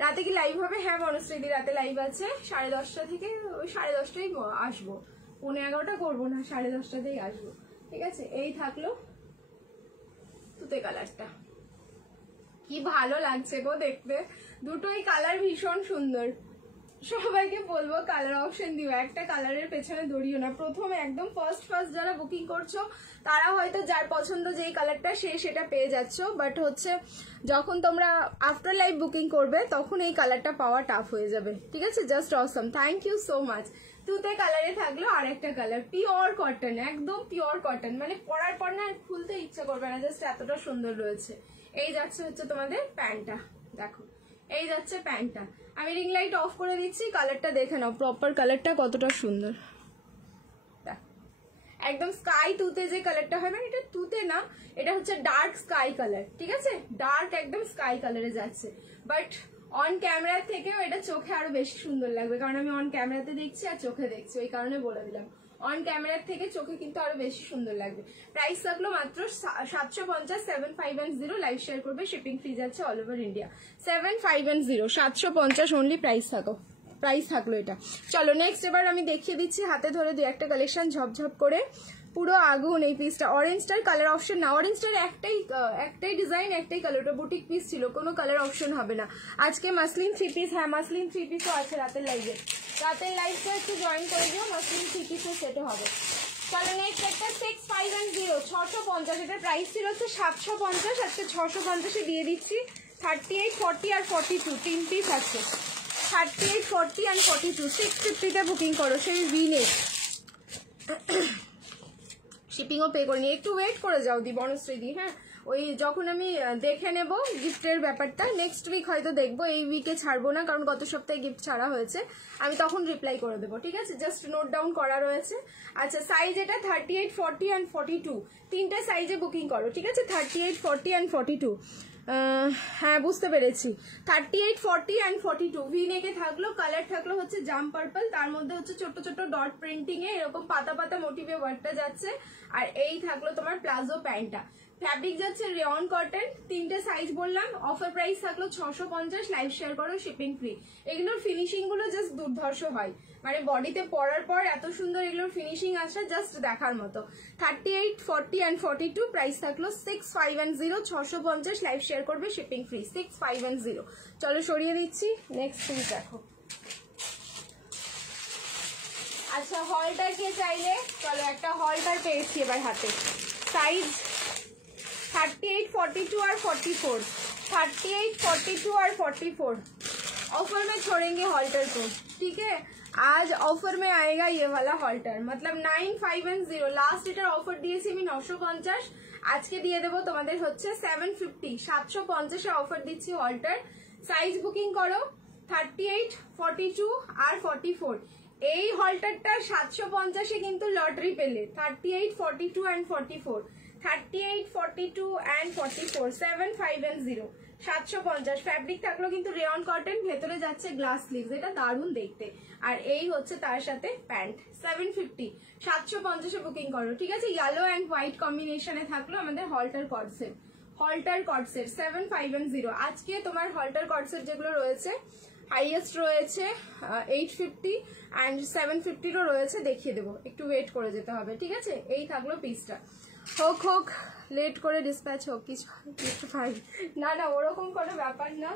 রাতে কি লাইভ হবে? হ্যাঁ বনশ্রীদি, রাতে লাইভ আছে 10:30 থেকে, ওই 10:30টাই আসবো, 11:30 করবো না, 10:30টাতেই আসবো, ঠিক আছে? এই থাকলো তুতে কালারটা, কি ভালো লাগছে গো দেখতে, দুটোই কালার ভীষণ সুন্দর। সবাইকে বলবো কালার অপশন দিও, একটা কালারের পেছনে দৌড়িও না। প্রথমে একদম ফার্স্ট যারা বুকিং করছো তারা হয়তো যার পছন্দ যেই কালারটা সেটা পেয়ে যাচ্ছ, বাট হচ্ছে যখন তোমরা আফটার লাইভ বুকিং করবে তখন এই কালারটা পাওয়া টাফ হয়ে যাবে, ঠিক আছে? Just awesome, thank you so much. তুতে কালারে থাকলো আর একটা কালার, পিওর কটন, একদম পিওর কটন, মানে পরার পর না খুলতে ইচ্ছা করবে না, জাস্ট এতটা সুন্দর রয়েছে। এই যাচ্ছে হচ্ছে তোমাদের প্যান্টটা, দেখো এই যাচ্ছে প্যান্টটা। আমি রিং লাইট অফ করে দিচ্ছি, কালারটা দেখে নাও, প্রপার কালারটা কতটা সুন্দর, একদম স্কাই তুতে যে কালারটা হয়, মানে এটা তুতে না, এটা হচ্ছে ডার্ক স্কাই কালার, ঠিক আছে? ডার্ক একদম স্কাই কালারে যাচ্ছে, বাট অন ক্যামেরার থেকেও এটা চোখে আরো বেশি সুন্দর লাগবে, কারণ আমি অন ক্যামেরাতে দেখছি আর চোখে দেখছি, ওই কারণে বলে দিলাম। অন ক্যামেরার থেকে চোখে কিন্তু আরো বেশি সুন্দর লাগবে। প্রাইস থাকলো মাত্র 750, 7510, লাইভ শেয়ার করবে, শিপিং ফ্রি যাচ্ছে all over India. 7510, 750 only price থাকলো এটা। চলো নেক্সট এবার আমি দেখিয়ে দিচ্ছি হাতে ধরে দু একটা কালেকশন ঝপঝপ করে, পুরো আগুন। এই পিসটা অরেঞ্জটার কালার অপশন না, অরেঞ্জটার একটাই ডিজাইন, একটাই কালার, ওটা বুটিক পিস ছিল, কোনো কালার অপশন হবে না। আজকে মাসলিন 3 পিস, হ্যাঁ মাসলিন 3 পিসও আছে রাতের লাইভে, রাতের লাইভটা একটু জয়েন করে দিও, মাসলিন 3 পিসের সেটও হবে। চলো নেক্সট একটা 6510, 650, এটার প্রাইস ছিল হচ্ছে 750, আজকে 650-এ দিয়ে দিচ্ছি। 38, 40 আর 42 3 পিস আছে, 38, 40 and 42, 650-তে বুকিং করো, সেই V-neck। শিপিংও পে করে নিয়ে একটু ওয়েট করে যাও দি বনশ্রীদি, হ্যাঁ ওই যখন আমি দেখে নেব গিফটের ব্যাপারটা, নেক্সট উইক হয়তো দেখবো, এই উইকে ছাড়বো না, কারণ গত সপ্তাহে গিফট ছাড়া হয়েছে, আমি তখন রিপ্লাই করে দেবো, ঠিক আছে? জাস্ট নোট ডাউন করা রয়েছে। আচ্ছা সাইজ এটা 38, 40 and 42, তিনটে সাইজে বুকিং করো, ঠিক আছে? 38, 40 and 42, হ্যাঁ বুঝতে পেরেছি। 38, 40 and 42 V-neck-এ থাকলো, কালার থাকলো হচ্ছে জাম পার্পল, তার মধ্যে হচ্ছে ছোট ছোট ডট প্রিন্টিং এ এরকম পাতা পাতা মোটিভে ওয়ার্কটা যাচ্ছে, আর এই থাকলো তোমার প্লাজো প্যান্টটা। ফ্যাব্রিক যাচ্ছে রেয়ন কটন, তিনটে সাইজ বললাম, অফার প্রাইস থাকলো 650, লাইভ শেয়ার করো, শিপিং ফ্রি। এগুলোর ফিনিশিং গুলো জাস্ট দুর্ধর্ষ হয়, মানে বডিতে পরার পর এত সুন্দর এগুলোর ফিনিশিং আসে, জাস্ট দেখার মতো। 38, 40 and 42, প্রাইস থাকলো 6510, 650, লাইভ শেয়ার করবে, শিপিং ফ্রি, 6510। চলো সরিয়ে দিচ্ছি, নেক্সট পিস দেখো। আচ্ছা হলটার কে চাইলে, চলো একটা হলটার পেয়েছি এবার হাতে, সাইজ 38, 42 और 44, 38, 42 और 44, ऑफर में छोड़ेंगे हॉल्टर को, ठीक है? आज ऑफर में आएगा ये वाला हॉल्टर, मतलब 9510, लास्ट এটার অফার দিয়েছি আমি 950, আজকে দিয়ে দেবো তোমাদের হচ্ছে 750, 750-এ অফার দিচ্ছি হলটার। সাইজ বুকিং করো 38, 42 আর 44। এই হলটারটা 750-এ কিন্তু লটারি পেলে, 38, 42 and 44, 38, 42 and 44, 7510, 750। ফ্যাব্রিক থাকলো কিন্তু রেয়ন কটন, ভেতরে যাচ্ছে গ্লাস স্লিভস, এটা দারুণ দেখতে, আর এই হচ্ছে তার সাথে প্যান্ট। 750, 750-এ বুকিং করো, ঠিক আছে? ইয়েলো অ্যান্ড হোয়াইট কম্বিনেশনে থাকলো আমাদের হলটার কটসেট, 7510। আজকে তোমার হলটার কটসেট যেগুলো রয়েছে, হাইয়েস্ট রয়েছে 850 অ্যান্ড 750-ও রয়েছে, দেখিয়ে দেবো, একটু ওয়েট করে যেতে হবে, ঠিক আছে? এই থাকলো পিসটা, হোক লেট করে ডিসপ্যাচ হোক, কিছু পাই না, ওরকম কোনো ব্যাপার না,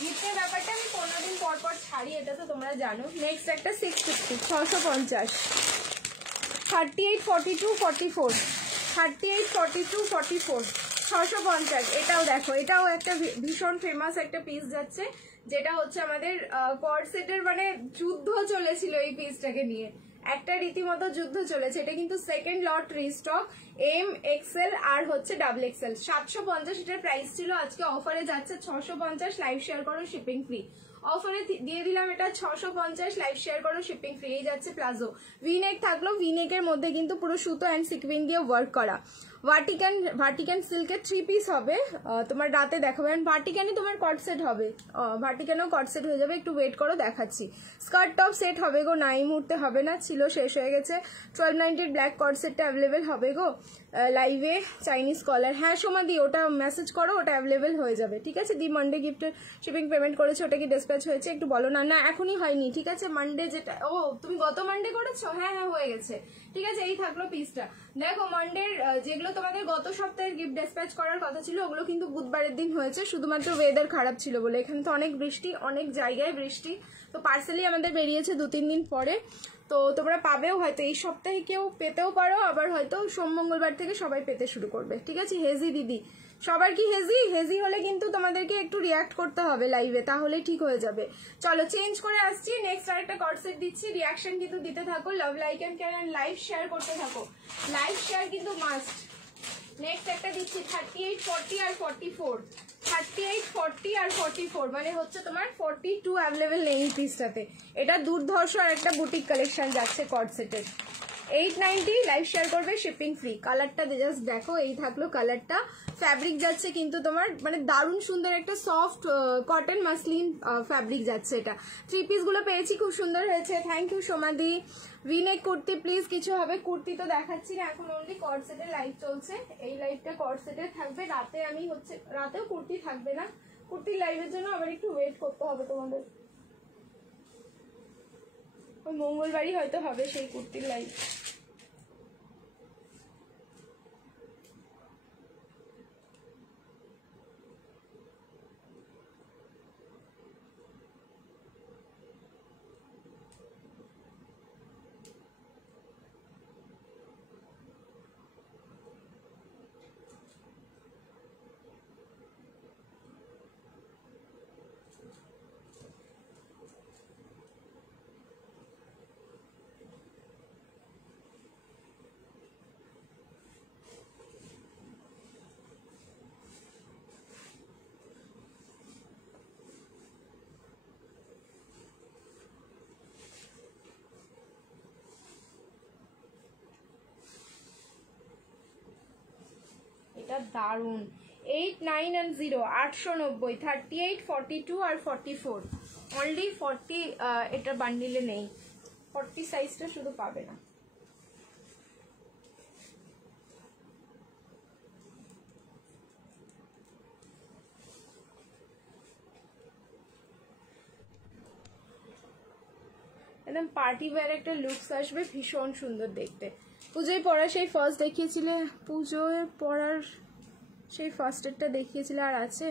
গিফটের ব্যাপারটা আমি 15 দিন পর ছাড়ি, এটা তো তোমরা জানো। নেক্সট একটা 650, 650, 38, 42, 44, 38, 42, 44, 650। এটাও দেখো, এটাও একটা ভীষণ ফেমাস একটা পিস যাচ্ছে, যেটা হচ্ছে আমাদের কর্ডসেটের মানে যুদ্ধ চলেছিল এই পিসটাকে নিয়ে, একটা রীতিমতো যুদ্ধ চলেছে। এটা কিন্তু second lot restock, M, XL আর হচ্ছে ডাবল এক্সেল। 750 এটার প্রাইস ছিল, আজকে অফারে যাচ্ছে 650, লাইভ শেয়ার করো, শিপিং ফ্রি। অফারে দিয়ে দিলাম এটা 650, লাইভ শেয়ার করো, শিপিং ফ্রি। এই যাচ্ছে প্লাজো, ভি নেক থাকলো, ভি নেকের মধ্যে কিন্তু পুরো সুতো অ্যান্ড সিকুইন দিয়ে ওয়ার্ক করা। ভার্টিকান সিল্কের 3 পিস হবে, তোমার রাতে দেখাবে। ভার্টিকানে তোমার কট সেট হবে, ভার্টিকানেও কট সেট হয়ে যাবে, একটু ওয়েট করো দেখাচ্ছি। স্কার্ট টপ সেট হবে গো, না এই মুহূর্তে হবে না, ছিল শেষ হয়ে গেছে। 1290 ব্ল্যাক কট সেটটা অ্যাভেলেবেল হবে গো লাইভে। চাইনিজ কলার, হ্যাঁ সোমাদি ওটা মেসেজ করো, ওটা অ্যাভেলেবেল হয়ে যাবে, ঠিক আছে। দি মানডে গিফটের শিপিং পেমেন্ট করেছো, ওটা কি ডিসপ্যাচ হয়েছে একটু বলো না। না এখনই হয়নি, ঠিক আছে। মানডে যেটা, ও তুমি গত মানডে করেছো, হ্যাঁ হ্যাঁ হয়ে গেছে, ঠিক আছে। এই থাকলো পিসটা। দেখো মানডের যেগুলো তোমাদের গত সপ্তাহের গিফট ডিসপ্যাচ করার কথা ছিল ওগুলো কিন্তু বুধবারের দিন হয়েছে, শুধুমাত্র ওয়েদার খারাপ ছিল বলে। এখানে তো অনেক বৃষ্টি, অনেক জায়গায় বৃষ্টি, তো পার্সেলি আমাদের বেরিয়েছে 2-3 দিন পরে। তো তোমরা পাবেও হয়তো এই সপ্তাহে, কেউ পেতেও পারো, আবার হয়তো সোম মঙ্গলবার থেকে সবাই পেতে শুরু করবে, ঠিক আছে। হেজি দিদি, সবার কি হেজি হলে কিন্তু তোমাদেরকে একটু রিয়াক্ট করতে হবে লাইভে, তাহলেই ঠিক হয়ে যাবে। চলো চেঞ্জ করে আসছি, নেক্সট আরেকটা কট সেট দিচ্ছি। রিয়াকশন কিন্তু দিতে থাকো, love like and care and live share করতে থাকো, লাইভ শেয়ার কিন্তু মাস্ট। নেক্সট একটা দিচ্ছি 38, 40 আর 44, 38, 40 আর 44, মানে হচ্ছে তোমার 42 অ্যাভেলেবেল নেই পিসটাতে। এটা দুর্ধর্ষ আর একটা বুটিক কালেকশন যাচ্ছে কট সেটের। 890 লাইভ শেয়ার করবে, শিপিং ফ্রি। কালারটা জাস্ট দেখো, এই থাকলো কালারটা। ফ্যাব্রিক যাচ্ছে কিন্তু তোমার মানে দারুণ সুন্দর একটা সফট কটন মাসলিন ফ্যাব্রিক যাচ্ছে এটা। 3 পিস গুলো পেয়েছি, খুব সুন্দর হয়েছে, থ্যাংক ইউ সোমাদি। ভিনেক কুর্তি প্লিজ, কিছু হবে। কুর্তি তো দেখাচ্ছি না এখন, অনলি কট সেটের লাইভ চলছে। এই লাইভটা কট সেটের থাকবে, রাতে আমি হচ্ছে, রাতেও কুর্তি থাকবে না। কুর্তির লাইভের জন্য আবার একটু ওয়েট করতে হবে তোমাদের, ওই মঙ্গলবারই হয়তো হবে সেই কুর্তির লাইভ। এটা দারুন। 8, 9 and 0, 890, 38, 42 আর 44, অনলি 40 এটা বান্ডিলে নেই, 40 সাইজটা শুধু পাবে না। একদম পার্টি ওয়্যার একটা লুকস আসবে, ভীষণ সুন্দর দেখতে। পুজোয় পরা সেই ফার্স্ট দেখিয়েছিলে, পুজোয় পরার সেই ফার্স্টেরটা দেখিয়েছিলে, আর আছে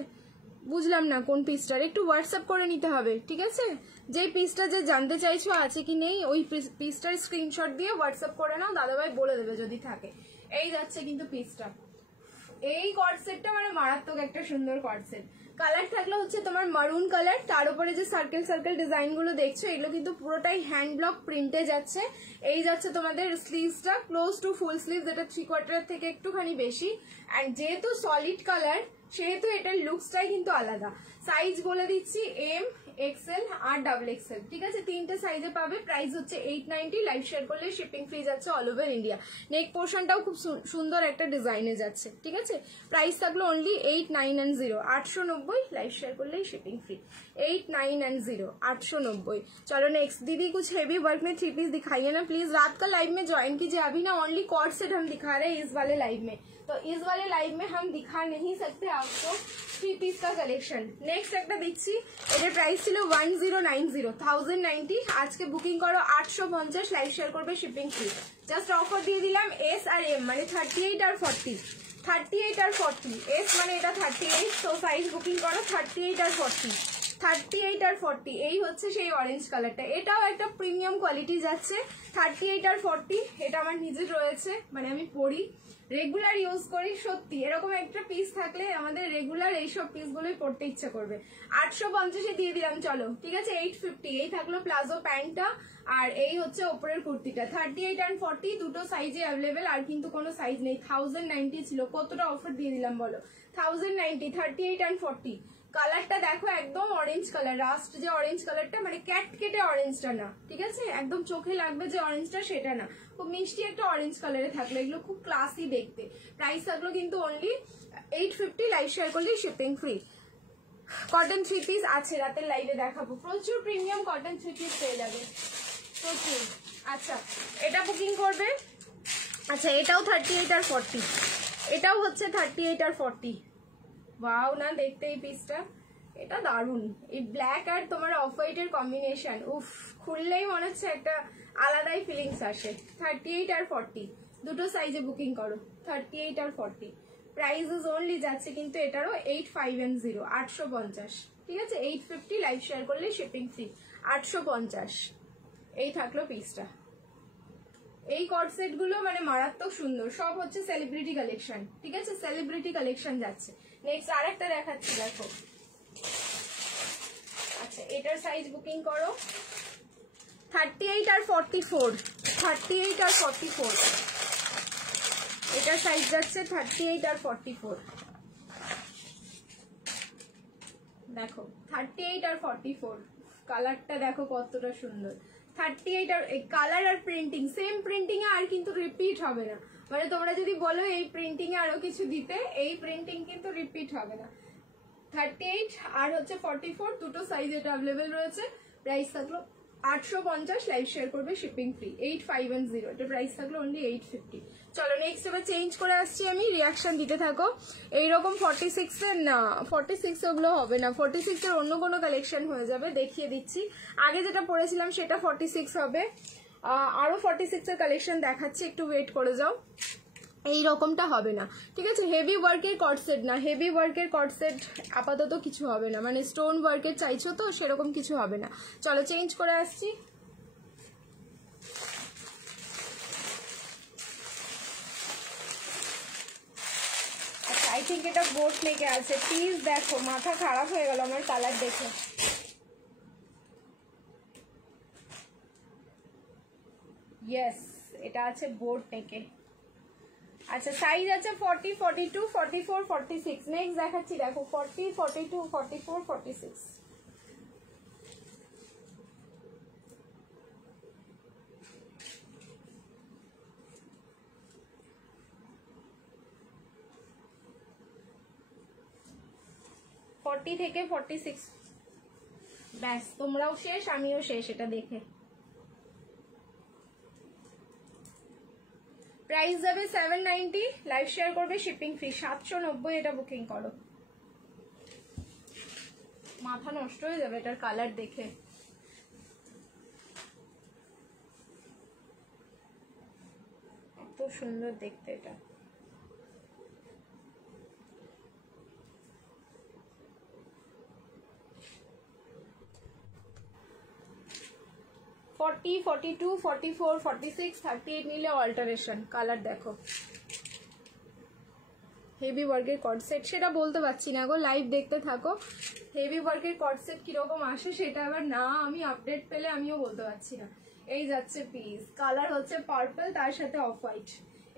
বুঝলাম না কোন পিসটার, একটু হোয়াটসঅ্যাপ করে নিতে হবে, ঠিক আছে। যেই পিসটা যে জানতে চাইছো আছে কি নেই, ওই পিসটার স্ক্রিনশট দিয়ে হোয়াটসঅ্যাপ করে নাও, দাদাভাই বলে দেবে যদি থাকে। এই যাচ্ছে কিন্তু পিসটা, এই কট সেটটা মানে মারাত্মক একটা সুন্দর কট সেট। কালার থাকলে হচ্ছে তোমার মারুন কালার, তার উপরে যে সার্কেল সার্কেল ডিজাইন গুলো দেখছো এগুলো কিন্তু পুরোটাই হ্যান্ড ব্লক প্রিন্টে যাচ্ছে। এই যাচ্ছে তোমাদের স্লিভসটা ক্লোজ টু ফুল স্লিভ, যেটা 3/4 থেকে একটুখানি বেশি। অ্যান্ড যেহেতু সলিড কালার সেহেতু এটার লুকসটাই কিন্তু আলাদা। সাইজ বলে দিচ্ছি, এম, এক্সেল আর ডাবল এক্সেল, ঠিক আছে, 3টে সাইজে পাবে। প্রাইস হচ্ছে 890, লাইভ শেয়ার করলে শিপিং ফ্রি যাচ্ছে অল ওভার ইন্ডিয়া। নেক পোর্শনটাও খুব সুন্দর একটা ডিজাইনে যাচ্ছে, ঠিক আছে। প্রাইস থাকলো অনলি 8, 9 and 0, 890, লাইভ শেয়ার করলেই शिपिंग फ्री। 8, 9 and 0, 890। चलो नेक्स्ट दीदी, कुछ हेवी वर्क में 3 पीस दिखाइए ना प्लीज। रात का लाइव में ज्वाइन कीजिए, अभी ना ओनली कॉर्ड सेट हम दिखा रहे हैं इस वाले लाइव में, तो इस वाले लाइव में हम दिखा नहीं सकते आपको 3 पीस का कलेक्शन। नेक्स्ट একটা দিচ্ছি, এটার প্রাইস ছিল 1090, 1090, আজকে বুকিং করো 850, লাইভ শেয়ার করবে শিপিং ফ্রি। জাস্ট অফার দিয়ে দিলাম এস আর এম মানে 38 আর 40, 38 আর 40, এস মানে এটা 38, তো সাইজ বুকিং করো 38 আর 40, 38 আর 40। এই হচ্ছে সেই অরেঞ্জ কালারটা, এটাও একটা প্রিমিয়াম কোয়ালিটি যাচ্ছে। 38 আর 40, এটা আমার নিজের রয়েছে, মানে আমি পরি, রেগুলার ইউজ করি। সত্যি এরকম একটা পিস থাকলে আমাদের রেগুলার এইসব পিসগুলোই পড়তে ইচ্ছা করবে। 850-এ দিয়ে দিলাম, চলো ঠিক আছে। 850, এই থাকলো প্লাজো প্যান্টটা, আর এই হচ্ছে ওপরের কুর্তিটা। 38 and 40 দুটো সাইজে অ্যাভেলেবেল, আর কিন্তু কোনো সাইজ নেই। 1090 ছিল, কতটা অফার দিয়ে দিলাম বলো। 1090, 38 and 40, কালারটা দেখো একদম অরেঞ্জ কালার, রাস্ট যে অরেঞ্জ কালারটা, মানে ক্যাট কেটে অরেঞ্জটা না, ঠিক আছে, একদম চোখে লাগবে যে অরেঞ্জটা সেটা না, খুব মিষ্টি একটা অরেঞ্জ কালারে থাকলো, এগুলো খুব ক্লাসি দেখতে। প্রাইস থাকলো কিন্তু অনলি 850, লাইভ শেয়ার করলে শিপিং ফ্রি। কটন 3 পিস আছে, রাতের লাইভে দেখাবো, প্রচুর প্রিমিয়াম কটন 3 পিস পেয়ে যাবে, প্রচুর। আচ্ছা এটা বুকিং করবে। আচ্ছা এটাও 38 আর 40, এটাও হচ্ছে 38 আর 40। ওয়াও না দেখতে এই পিসটা, এটা দারুন, এই ব্ল্যাক আর তোমার অফ হোয়াইটের কম্বিনেশন, উফ, খুললেই মনে হচ্ছে একটা আলাদাই ফিলিংস আসে। 38 আর 40 দুটো সাইজে বুকিং করো, 38 আর 40। প্রাইসেস অনলি যাচ্ছে কিন্তু এটারও 8510, 850, ঠিক আছে, 850, লাইভ শেয়ার করলে শিপিং ফ্রি, 850। এই থাকলো পিসটা। এই কট সেট গুলো মানে মারাত্মক সুন্দর, সব হচ্ছে সেলিব্রিটি কালেকশন, ঠিক আছে, সেলিব্রিটি কালেকশন যাচ্ছে। নেক্সট আরেকটা দেখাচ্ছি, দেখো। আচ্ছা এটার সাইজ বুকিং করো, 38 আর 44, 38 আর 44, এটার সাইজ যাচ্ছে 38 আর 44। দেখো 38 আর 44, কালারটা দেখো কতটা সুন্দর। 38 আর কালার আর প্রিন্টিং, সেম প্রিন্টিং এ আর কিন্তু রিপিট হবে না, মানে তোমরা যদি বলো এই প্রিন্টিং এ আরো কিছু দিতে, এই প্রিন্টিং কিন্তু রিপিট হবে না। 38 আর হচ্ছে 44, দুটো সাইজ এটা অ্যাভেলেবেল রয়েছে। প্রাইস থাকলো 850, লাইভ শেয়ার করবে শিপিং ফ্রি, 8510, এটা প্রাইস থাকলো অনলি 850। চলো নেক্সট এবার চেঞ্জ করে আসছি আমি, রিয়াকশন দিতে থাকো। এইরকম 46 এর না, 46 ওগুলো হবে না, 46 এর অন্য কোনো কালেকশন হয়ে যাবে, দেখিয়ে দিচ্ছি। আগে যেটা পরেছিলাম সেটা 46 হবে, আরো 46 এর কালেকশন দেখাচ্ছি, একটু ওয়েট করে যাও। এই রকমটা হবে না, ঠিক আছে, হেভি ওয়ার্কের কট সেট না, হেভি ওয়ার্কের কট সেট আপাতত কিছু হবে না, মানে স্টোন ওয়ার্কের চাইছো তো সেরকম কিছু হবে না। চলো চেঞ্জ করে আসছি। আচ্ছা আই থিঙ্ক এটা বোট নেকে আছে, প্লিজ দেখো, মাথা খারাপ হয়ে গেল আমার কালার দেখে। ইয়েস এটা আছে বোট নেকে। আচ্ছা সাইজ আছে 40, 42, 44, 46। নেক্সট দেখাচ্ছি, দেখো 40, 42, 44, 46। থেকে 46, ব্যাস তোমরাও শেষ আমিও শেষ এটা দেখে। প্রাইস যাবে 790, লাইভ শেয়ার করবে শিপিং ফ্রি, 790, এটা বুকিং করো। মাথা নষ্ট হয়ে যাবে এটার কালার দেখে, এত সুন্দর দেখতে এটা। 40, 42, 44, 46, 38 নিলে অল্টারেশন। কালার দেখো, হেভি ওয়ার্কের কট সেট, সেটা বলতে পারছি না গো, লাইভ দেখতে থাকো। হেভি ওয়ার্কের কট সেট কিরকম আসে সেটা আবার না আমি আপডেট পেলে আমিও বলতে পারছি না। এই যাচ্ছে পিস, কালার হচ্ছে পার্পল, তার সাথে অফ হোয়াইট,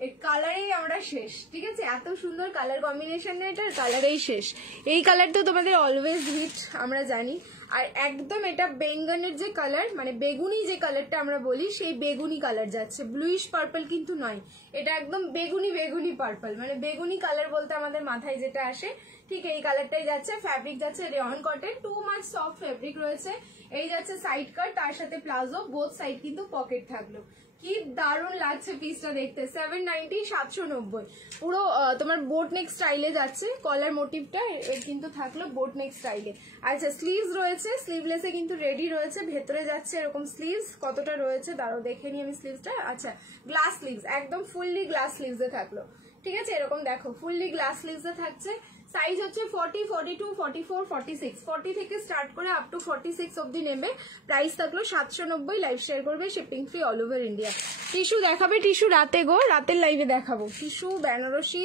এই কালারেই আমরা শেষ, ঠিক আছে, এত সুন্দর কালার কম্বিনেশন, এটার কালারেই শেষ। এই কালার তো তোমাদের অলওয়েজ হিট আমরা জানি, আর একদম এটা বেঙ্গনের যে কালার, মানে বেগুনি যে কালারটা আমরা বলি, সেই বেগুনি কালার যাচ্ছে, ব্লুইশ পার্পল কিন্তু নয়, এটা একদম বেগুনি বেগুনি পার্পল, মানে বেগুনি কালার বলতে আমাদের মাথায় যেটা আসে ঠিক এই কালারটাই যাচ্ছে। ফ্যাব্রিক যাচ্ছে rayon cotton, too much soft fabric রয়েছে। এই যাচ্ছে সাইড কাট, তার সাথে প্লাজো, বোথ সাইড কিন্তু পকেট থাকলো। কি দারুণ লাগছে পিসটা দেখতে। 790, 790, পুরো তোমার বোট নেক স্টাইলে যাচ্ছে, কলার মোটিভটা কিন্তু থাকলো বোট নেক স্টাইলে। আচ্ছা স্লিভস রয়েছে, স্লিভলেসে কিন্তু রেডি রয়েছে, ভেতরে যাচ্ছে এরকম স্লিভস, কতটা রয়েছে দাঁড়াও দেখে নিই আমি স্লিভসটা। আচ্ছা গ্লাস স্লিভস, একদম ফুললি গ্লাস স্লিভসে থাকলো, ঠিক আছে, এরকম দেখো ফুললি গ্লাস স্লিভসে থাকছে। সাইজ হচ্ছে 40, 42, 44, 46, 40 থেকে স্টার্ট করে আপ টু 46 অব্দি নেবে। প্রাইস থাকলো 790, লাইভ শেয়ার করবে shipping free all over India. Tissue দেখাবে, টিস্যু রাতে গো, রাতের লাইভে দেখাবো। টিস্যু বেনারসি,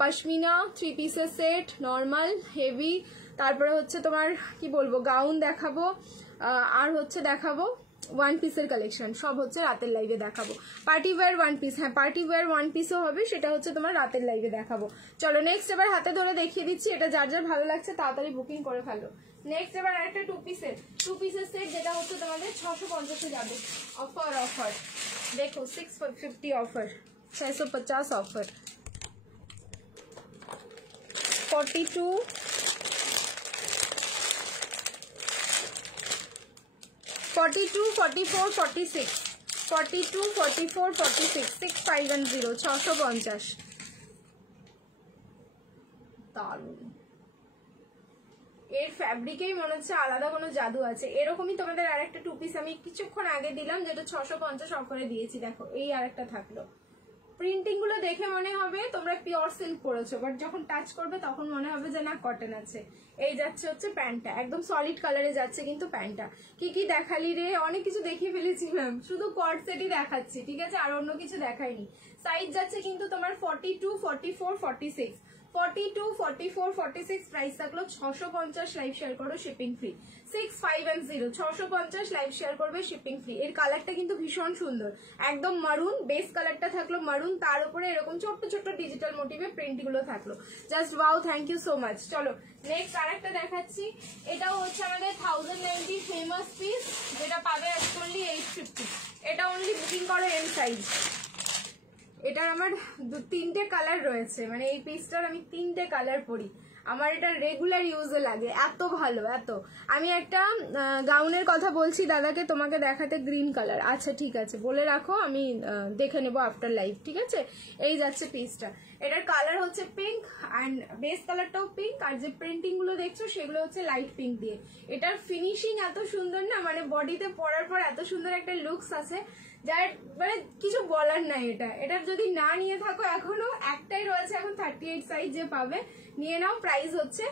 পশমিনা, 3 পিসের সেট, নর্মাল, হেভি, তারপরে হচ্ছে তোমার কি বলবো গাউন দেখাবো, আর হচ্ছে দেখাবো ওয়ান পিসের কালেকশন, সব হচ্ছে রাতের লাইভে দেখাবো। পার্টি ওয়্যার ওয়ান পিস, হ্যাঁ পার্টি ওয়্যার ওয়ান পিসও হবে, সেটা হচ্ছে তোমার রাতের লাইভে দেখাবো। চলো নেক্সট এবার হাতে ধরে দেখিয়ে দিচ্ছি, এটা যার যার ভালো লাগছে তাড়াতাড়ি বুকিং করে ফেলো। নেক্সট এবার আরেকটা টু পিসের সেট, যেটা হচ্ছে তোমাদের 650-এ যাবে। অফার দেখো 650 অফার, 650 অফার। 42, 44, 46, 42, 44, 46, 6510, 650। দারুণ, এর ফ্যাব্রিকেই মনে হচ্ছে আলাদা কোনো জাদু আছে। এরকমই তোমাদের আরেকটা টু পিস আমি কিছুক্ষণ আগে দিলাম, যেটা 650 অফারে দিয়েছি। দেখো এই আরেকটা থাকলো, প্রিন্টিং গুলো দেখে মনে হবে তোমরা পিওর সিল্ক পরেছো, বাট যখন টাচ করবে তখন মনে হবে যে না কটন আছে। এই যাচ্ছে হচ্ছে প্যান্টটা, একদম সলিড কালারে যাচ্ছে কিন্তু প্যান্টটা। কি কি দেখালি রে, অনেক কিছু দেখিয়ে ফেলেছিলাম, শুধু কট সেটই দেখাচ্ছি, ঠিক আছে, আর অন্য কিছু দেখাইনি। সাইজ যাচ্ছে কিন্তু তোমার 42, 44, 46, 42, 44, 46, প্রাইস থাকলো 650, লাইভ শেয়ার করো শিপিং ফ্রি। 6510, 650, লাইভ শেয়ার করবে শিপিং ফ্রি। এর কালারটা কিন্তু ভীষণ সুন্দর, একদম মারুন, বেস কালারটা থাকলো মারুন, তার উপরে এরকম ছোট্ট ছোট্ট ডিজিটাল মোটিভে প্রিন্ট গুলো থাকলো, just wow, thank you so much. চলো নেক্সট আরেকটা দেখাচ্ছি, এটাও হচ্ছে আমাদের 1090 ফেমাস পিস, যেটা পাবে অনলি 850। এটা অনলি বুকিং করো এম সাইজ। এটার আমার তিনটে কালার রয়েছে, মানে এই পিসটার আমি তিনটে কালার পরি, আমার এটা রেগুলার ইউজে লাগে, এত ভালো এত। আমি একটা গাউনের কথা বলছি দাদাকে তোমাকে দেখাতে, গ্রিন কালার, আচ্ছা ঠিক আছে বলে রাখো, আমি দেখে নেবো আফটার লাইভ, ঠিক আছে। এই যাচ্ছে পিসটা, এটার কালার হচ্ছে পিঙ্ক অ্যান্ড বেস কালারটাও পিঙ্ক, আর যে প্রিন্টিং গুলো দেখছো সেগুলো হচ্ছে লাইট পিঙ্ক দিয়ে। এটার ফিনিশিং এত সুন্দর না, মানে বডিতে পরার পর এত সুন্দর একটা লুকস আছে, যার মানে কিছু বলার নাই। এটার যদি না নিয়ে থাকো, এখনো একটাই রয়েছে এখন 38 সাইজ, যে পাবে নিয়ে নাও। প্রাইস হচ্ছে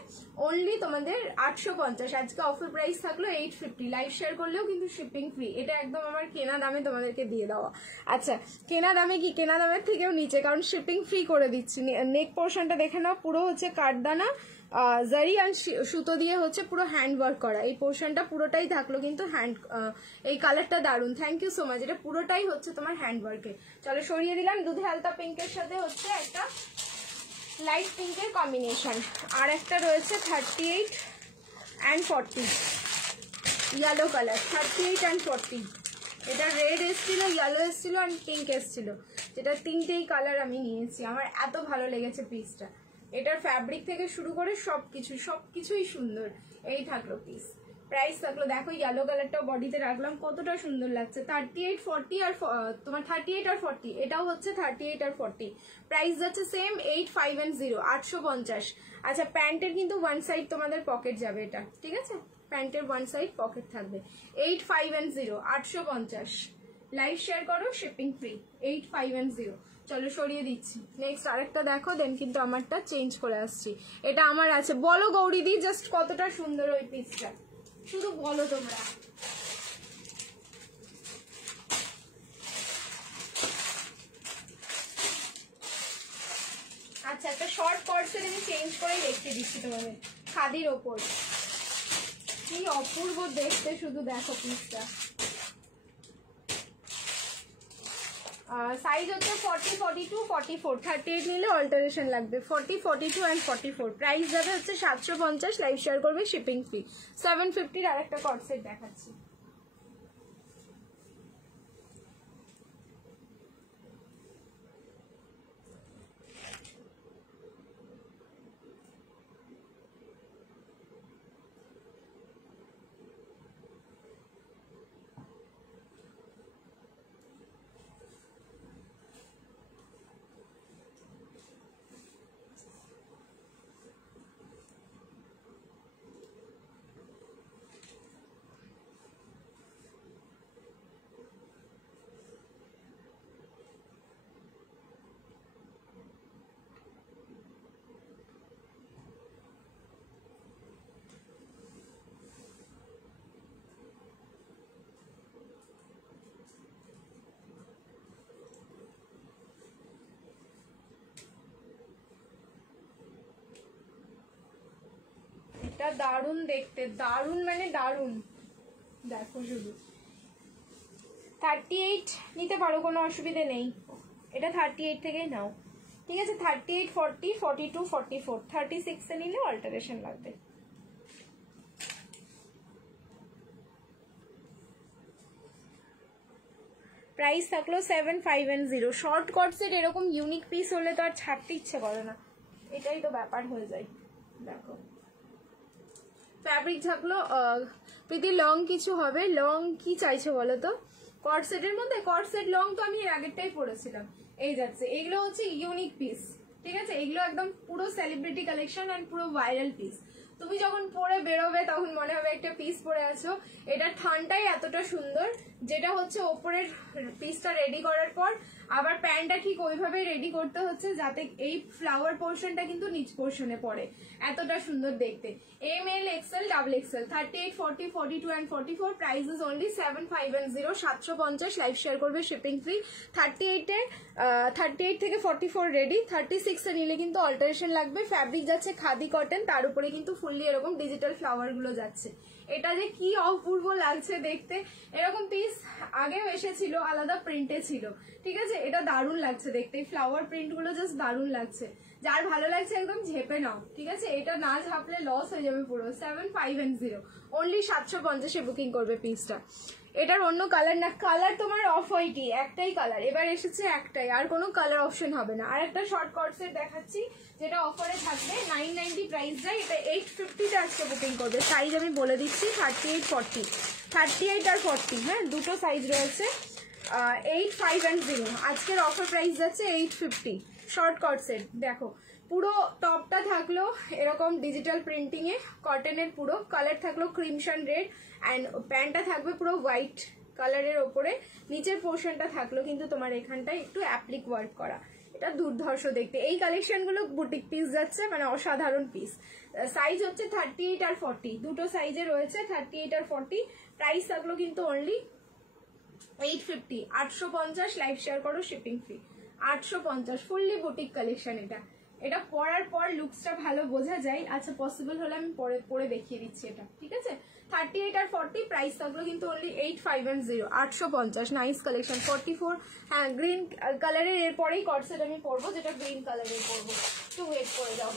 অনলি তোমাদের 850, আজকে অফার প্রাইস থাকলো 850, লাইভ শেয়ার করলেও কিন্তু শিপিং ফ্রি। এটা একদম আমার কেনা দামে তোমাদেরকে দিয়ে দেওয়া। আচ্ছা কেনা দামে কি, কেনা দামের থেকেও নিচে, কারণ শিপিং ফ্রি করে দিচ্ছি। নেক পোর্শনটা দেখে নাও, পুরো হচ্ছে কাঠদানা জারি আর সুতো দিয়ে হচ্ছে পুরো হ্যান্ড ওয়ার্ক করা, এই পোর্শনটা পুরোটাই থাকলো কিন্তু হ্যান্ড। এই কালারটা দারুন, থ্যাংক ইউ সো মাচ। এটা পুরোটাই হচ্ছে তোমার হ্যান্ড ওয়ার্কে। চলো সরিয়ে দিলাম। দুধে হালকা পিঙ্কের সাথে হচ্ছে একটা লাইট পিঙ্কের কম্বিনেশন, আর একটা রয়েছে 38 and 40 ইয়েলো কালার, 38 and 40। এটা রেড এসছিল, ইয়েলো এসছিল আর পিঙ্ক এসছিল, যেটা তিনটেই কালার আমি নিয়েছি। আমার এত ভালো লেগেছে পিসটা, এটার ফ্যাব্রিক থেকে শুরু করে সবকিছুই সুন্দর। এই থাকলো পিস, প্রাইস থাকলো দেখো, ইয়েলো কালারটাও বডিতে রাখলাম, কতটা সুন্দর লাগছে। 38, 40 আর তোমার 38 আর 40, এটাও হচ্ছে 38 আর 40। প্রাইস যাচ্ছে সেম 8510, 850। আচ্ছা প্যান্টের কিন্তু ওয়ান সাইড তোমাদের পকেট যাবে, এটা ঠিক আছে, প্যান্টের ওয়ান সাইড পকেট থাকবে। 8510, 850, লাইভ শেয়ার করো শিপিং ফ্রি, 8510। চলো সরিয়ে দিচ্ছি। নেক্সট আরেকটা দেখো, দেন কিন্তু আমারটা চেঞ্জ করে আসছি। এটা আমার আছে, বলো গৌরীদি জাস্ট কতটা সুন্দর ওই পিসটা, শুধু বলো তোমরা। আচ্ছা একটা শর্ট কর্ডসের আমি চেঞ্জ করে দেখিয়ে দিচ্ছি তোমাদের, খাদির ওপর, কি অপূর্ব দেখতে, শুধু দেখো পিসটা। সাইজ হচ্ছে 40, 42, 44, 38 নিলে অল্টারেশন লাগবে, 40, 42 and 44। প্রাইস যাবে হচ্ছে 750, লাইভ শেয়ার করবে শিপিং ফ্রি। 750 আর একটা কট সেট দেখাচ্ছি। এটা দারুণ দেখতে, দারুণ মানে দারুণ, দেখো শুধু 38 নিতে পারো, কোনো অসুবিধে নেই, এটা 38 থেকেই নাও, ঠিক আছে। 38, 40, 42, 44, 36 নিলে অল্টারেশন লাগবে। প্রাইস থাকলো 7510। শর্ট কট সেট এরকম ইউনিক পিস হলে তো আর ছাড়তে ইচ্ছে করে না, এটাই তো ব্যাপার হয়ে যায়। দেখো ফ্যাব্রিক থাকলো প্রীতি লং কিছু হবে, লং কি চাইছো বলো তো? কট সেটের মধ্যে কট সেট লং তো আমি আগেরটাই পরেছিলাম, এই যাচ্ছে। এগুলো হচ্ছে ইউনিক পিস, ঠিক আছে, এগুলো একদম পুরো সেলিব্রিটি কালেকশন অ্যান্ড পুরো ভাইরাল পিস। তুমি যখন পরে বেরোবে তখন মনে হবে একটা পিস পরে আছো। এটা ঠান্ডাই এতটা সুন্দর, যেটা হচ্ছে ওপরের পিসটা রেডি করার পর আবার প্যান্টটা ঠিক ওইভাবে রেডি করতে হচ্ছে যাতে এই ফ্লাওয়ার পোর্শনটা কিন্তু নিচ পোর্শনে পড়ে, এতটা সুন্দর দেখতে। M L XL double XL 38, 40, 42 and 44 price is only 7510। 750 live share করবে, শিপিং ফ্রি। 38 থেকে 44 রেডি, 36 এ নিলে কিন্তু অল্টারেশন লাগবে। ফ্যাব্রিক যাচ্ছে খাদি কটন, তার উপরে কিন্তু ফুললি এরকম ডিজিটাল ফ্লাওয়ার গুলো যাচ্ছে। এটা যে কি অপূর্ব লাগছে দেখতে, এরকম পিস আগেও এসেছিল, আলাদা প্রিন্টে ছিল, ঠিক আছে। এটা দারুণ লাগছে দেখতে, ফ্লাওয়ার প্রিন্ট গুলো জাস্ট দারুণ লাগছে। যার ভালো লাগছে একদম ঝেপে নাও, ঠিক আছে, এটা না ঝাপলে লস হয়ে যাবে পুরো। 7510 অনলি 750 বুকিং করবে পিসটা। এটার অন্য কালার না, কালার তোমার অফ হোয়াইটই, একটাই কালার এবার এসেছে, একটাই, আর কোনো কালার অপশন হবে না। আর একটা শর্ট কট সেট দেখাচ্ছি যেটা অফারে থাকবে, 990 প্রাইস যায়, এটা 850 আজকে বুকিং করবে। সাইজ আমি বলে দিচ্ছি 38, 40, 38 আর 40, হ্যাঁ দুটো সাইজ রয়েছে। 8510 আজকের অফার প্রাইস যাচ্ছে 850। শর্ট কট সেট দেখো, পুরো টপটা থাকলো এরকম ডিজিটাল প্রিন্টিং এ কটনের, পুরো কালার থাকলো ক্রিমশন রেড অ্যান্ড প্যান্টটা থাকবে পুরো হোয়াইট কালারের ওপরে, নিচের পোর্শনটা থাকলো কিন্তু তোমার এখানটায় একটু অ্যাপ্লিক ওয়ার্ক করা, এটা দুর্ধর্ষ দেখতে। এই কালেকশনগুলো বুটিক পিস যাচ্ছে, মানে অসাধারণ পিস। সাইজ হচ্ছে 38 আর 40, দুটো সাইজে রয়েছে, 38 আর 40। প্রাইস থাকলো কিন্তু অনলি 850, 850 লাইভ শেয়ার করো, shipping free. 850 fully boutique collection. এটা পরার পর লুকসটা ভালো বোঝা যায়। আচ্ছা পসিবল হলে আমি পরে দেখিয়ে দিচ্ছি এটা, ঠিক আছে। 38 আর 40 প্রাইস থাকলো কিন্তু অনলি 8510, 850। Nice collection. 44, হ্যাঁ গ্রিন কালারের এরপরেই কটসেট আমি পরবো, যেটা গ্রিন কালারের পরবো, একটু ওয়েট করে যাও।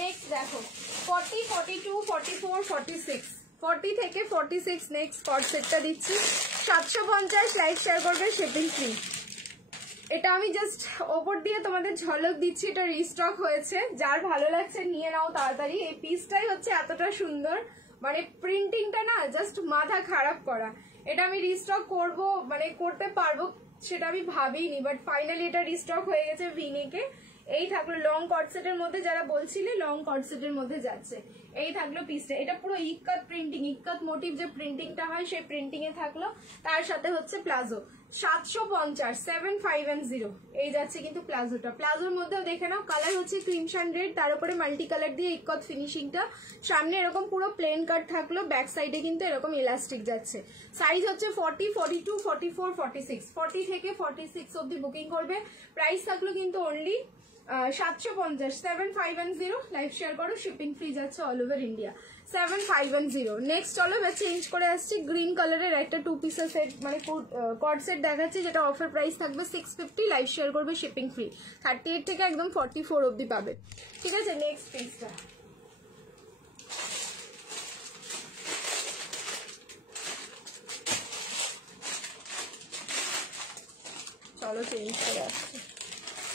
নেক্সট দেখো 40, 42, 44, 46, 40 থেকে 46 নেক্সট কট সেটটা দিচ্ছি 750 লাইক শেয়ার করবে, শিপিং ফ্রি। এটা আমি জাস্ট ওপর দিয়ে তোমাদের ঝলক দিচ্ছি, এটা রিস্টক হয়েছে, যার ভালো লাগছে নিয়ে নাও তাড়াতাড়ি। এই পিসটাই হচ্ছে এতটা সুন্দর, মানে প্রিন্টিংটা না জাস্ট মাথা খারাপ করা। এটা আমি রিস্টক করব, মানে করতে পারবো সেটা আমি ভাবিনি, বাট ফাইনালি এটা রিস্টক হয়ে গেছে ভিনিকে। এই থাকলো লং কটসেটের মধ্যে, যারা বলছিলে লং কটসেটের মধ্যে যাচ্ছে, এই থাকলো পিসটা। এটা পুরো ইক্কাত প্রিন্টিং, ইক্কাত মোটিভ যে প্রিন্টিংটা হয় সেই প্রিন্টিং এ থাকলো, তার সাথে হচ্ছে প্লাজো। 750, 7510 এই যাচ্ছে কিন্তু প্লাজোটা। প্লাজোর মধ্যেও দেখে নাও, কালার হচ্ছে ক্রিমশন রেড, তার উপরে মাল্টি কালার দিয়ে ইক্কত ফিনিশিংটা। সামনে এরকম পুরো প্লেন কাট থাকলো, ব্যাক সাইডে কিন্তু এরকম ইলাস্টিক যাচ্ছে। সাইজ হচ্ছে 40, 42, 44, 46, 40 থেকে 46 অব্দি বুকিং করবে। প্রাইস থাকলো কিন্তু অনলি 750, 7510 লাইভ শেয়ার করো, শিপিং ফ্রি যাচ্ছে অল ওভার ইন্ডিয়া। 7510। নেক্সট চলো এবার চেঞ্জ করে আসছি, গ্রিন কালারের একটা 2 পিসের সেট, মানে কট সেট দেখাচ্ছি, যেটা অফার প্রাইস থাকবে 650, লাইভ শেয়ার করবে, শিপিং ফ্রি। 38 থেকে একদম 44 অব্দি পাবে, ঠিক আছে। নেক্সট পিসটা চলো চেঞ্জ করে আসছি।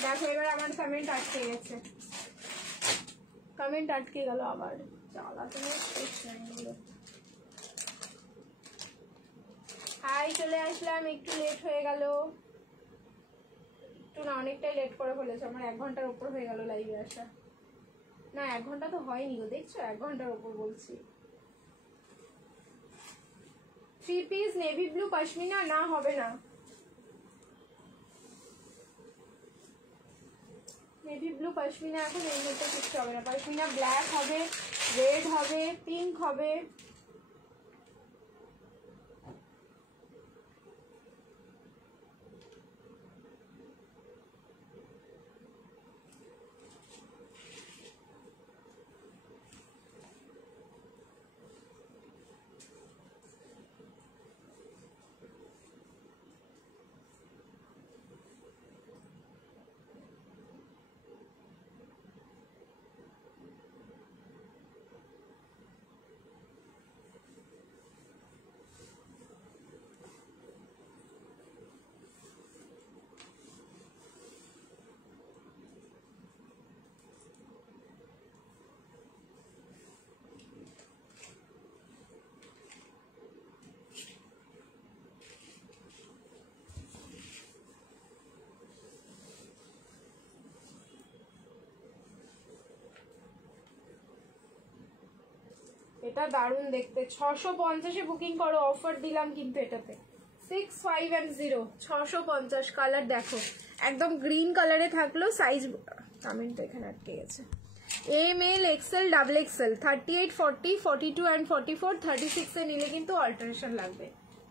দেখো এবার আমার কমেন্ট আটকে গেছে, কমেন্ট আটকে গেল আবার, চালাতে হাই চলে আসলাম, একটু লেট হয়ে গেল, একটু না অনেকটাই লেট করে ফেলেছে, আমার 1 ঘন্টার উপর হয়ে গেল লাইভে আসা। না 1 ঘন্টা তো হয়নি গো, দেখছো 1 ঘন্টার উপর বলছি। 3 পিস নেভি ব্লু পশমিনা না হবে না, নেভি ব্লু পশমিনা এখন এই মুহূর্তে কিছু হবে না। পশমিনা ব্ল্যাক হবে, রেড হবে, পিঙ্ক হবে। এটা দারুণ দেখতে, 650-এ বুকিং করো, অফার দিলাম কিন্তু এটাতে 6510 650 কালার দেখো, একদম গ্রিন কালারে থাকলো। সাইজ কমেন্ট এখানে আটকে গেছে। M L XL double XL 38 40 42 and 44 36 এ নিলে কিন্তু অল্টারেশন লাগবে।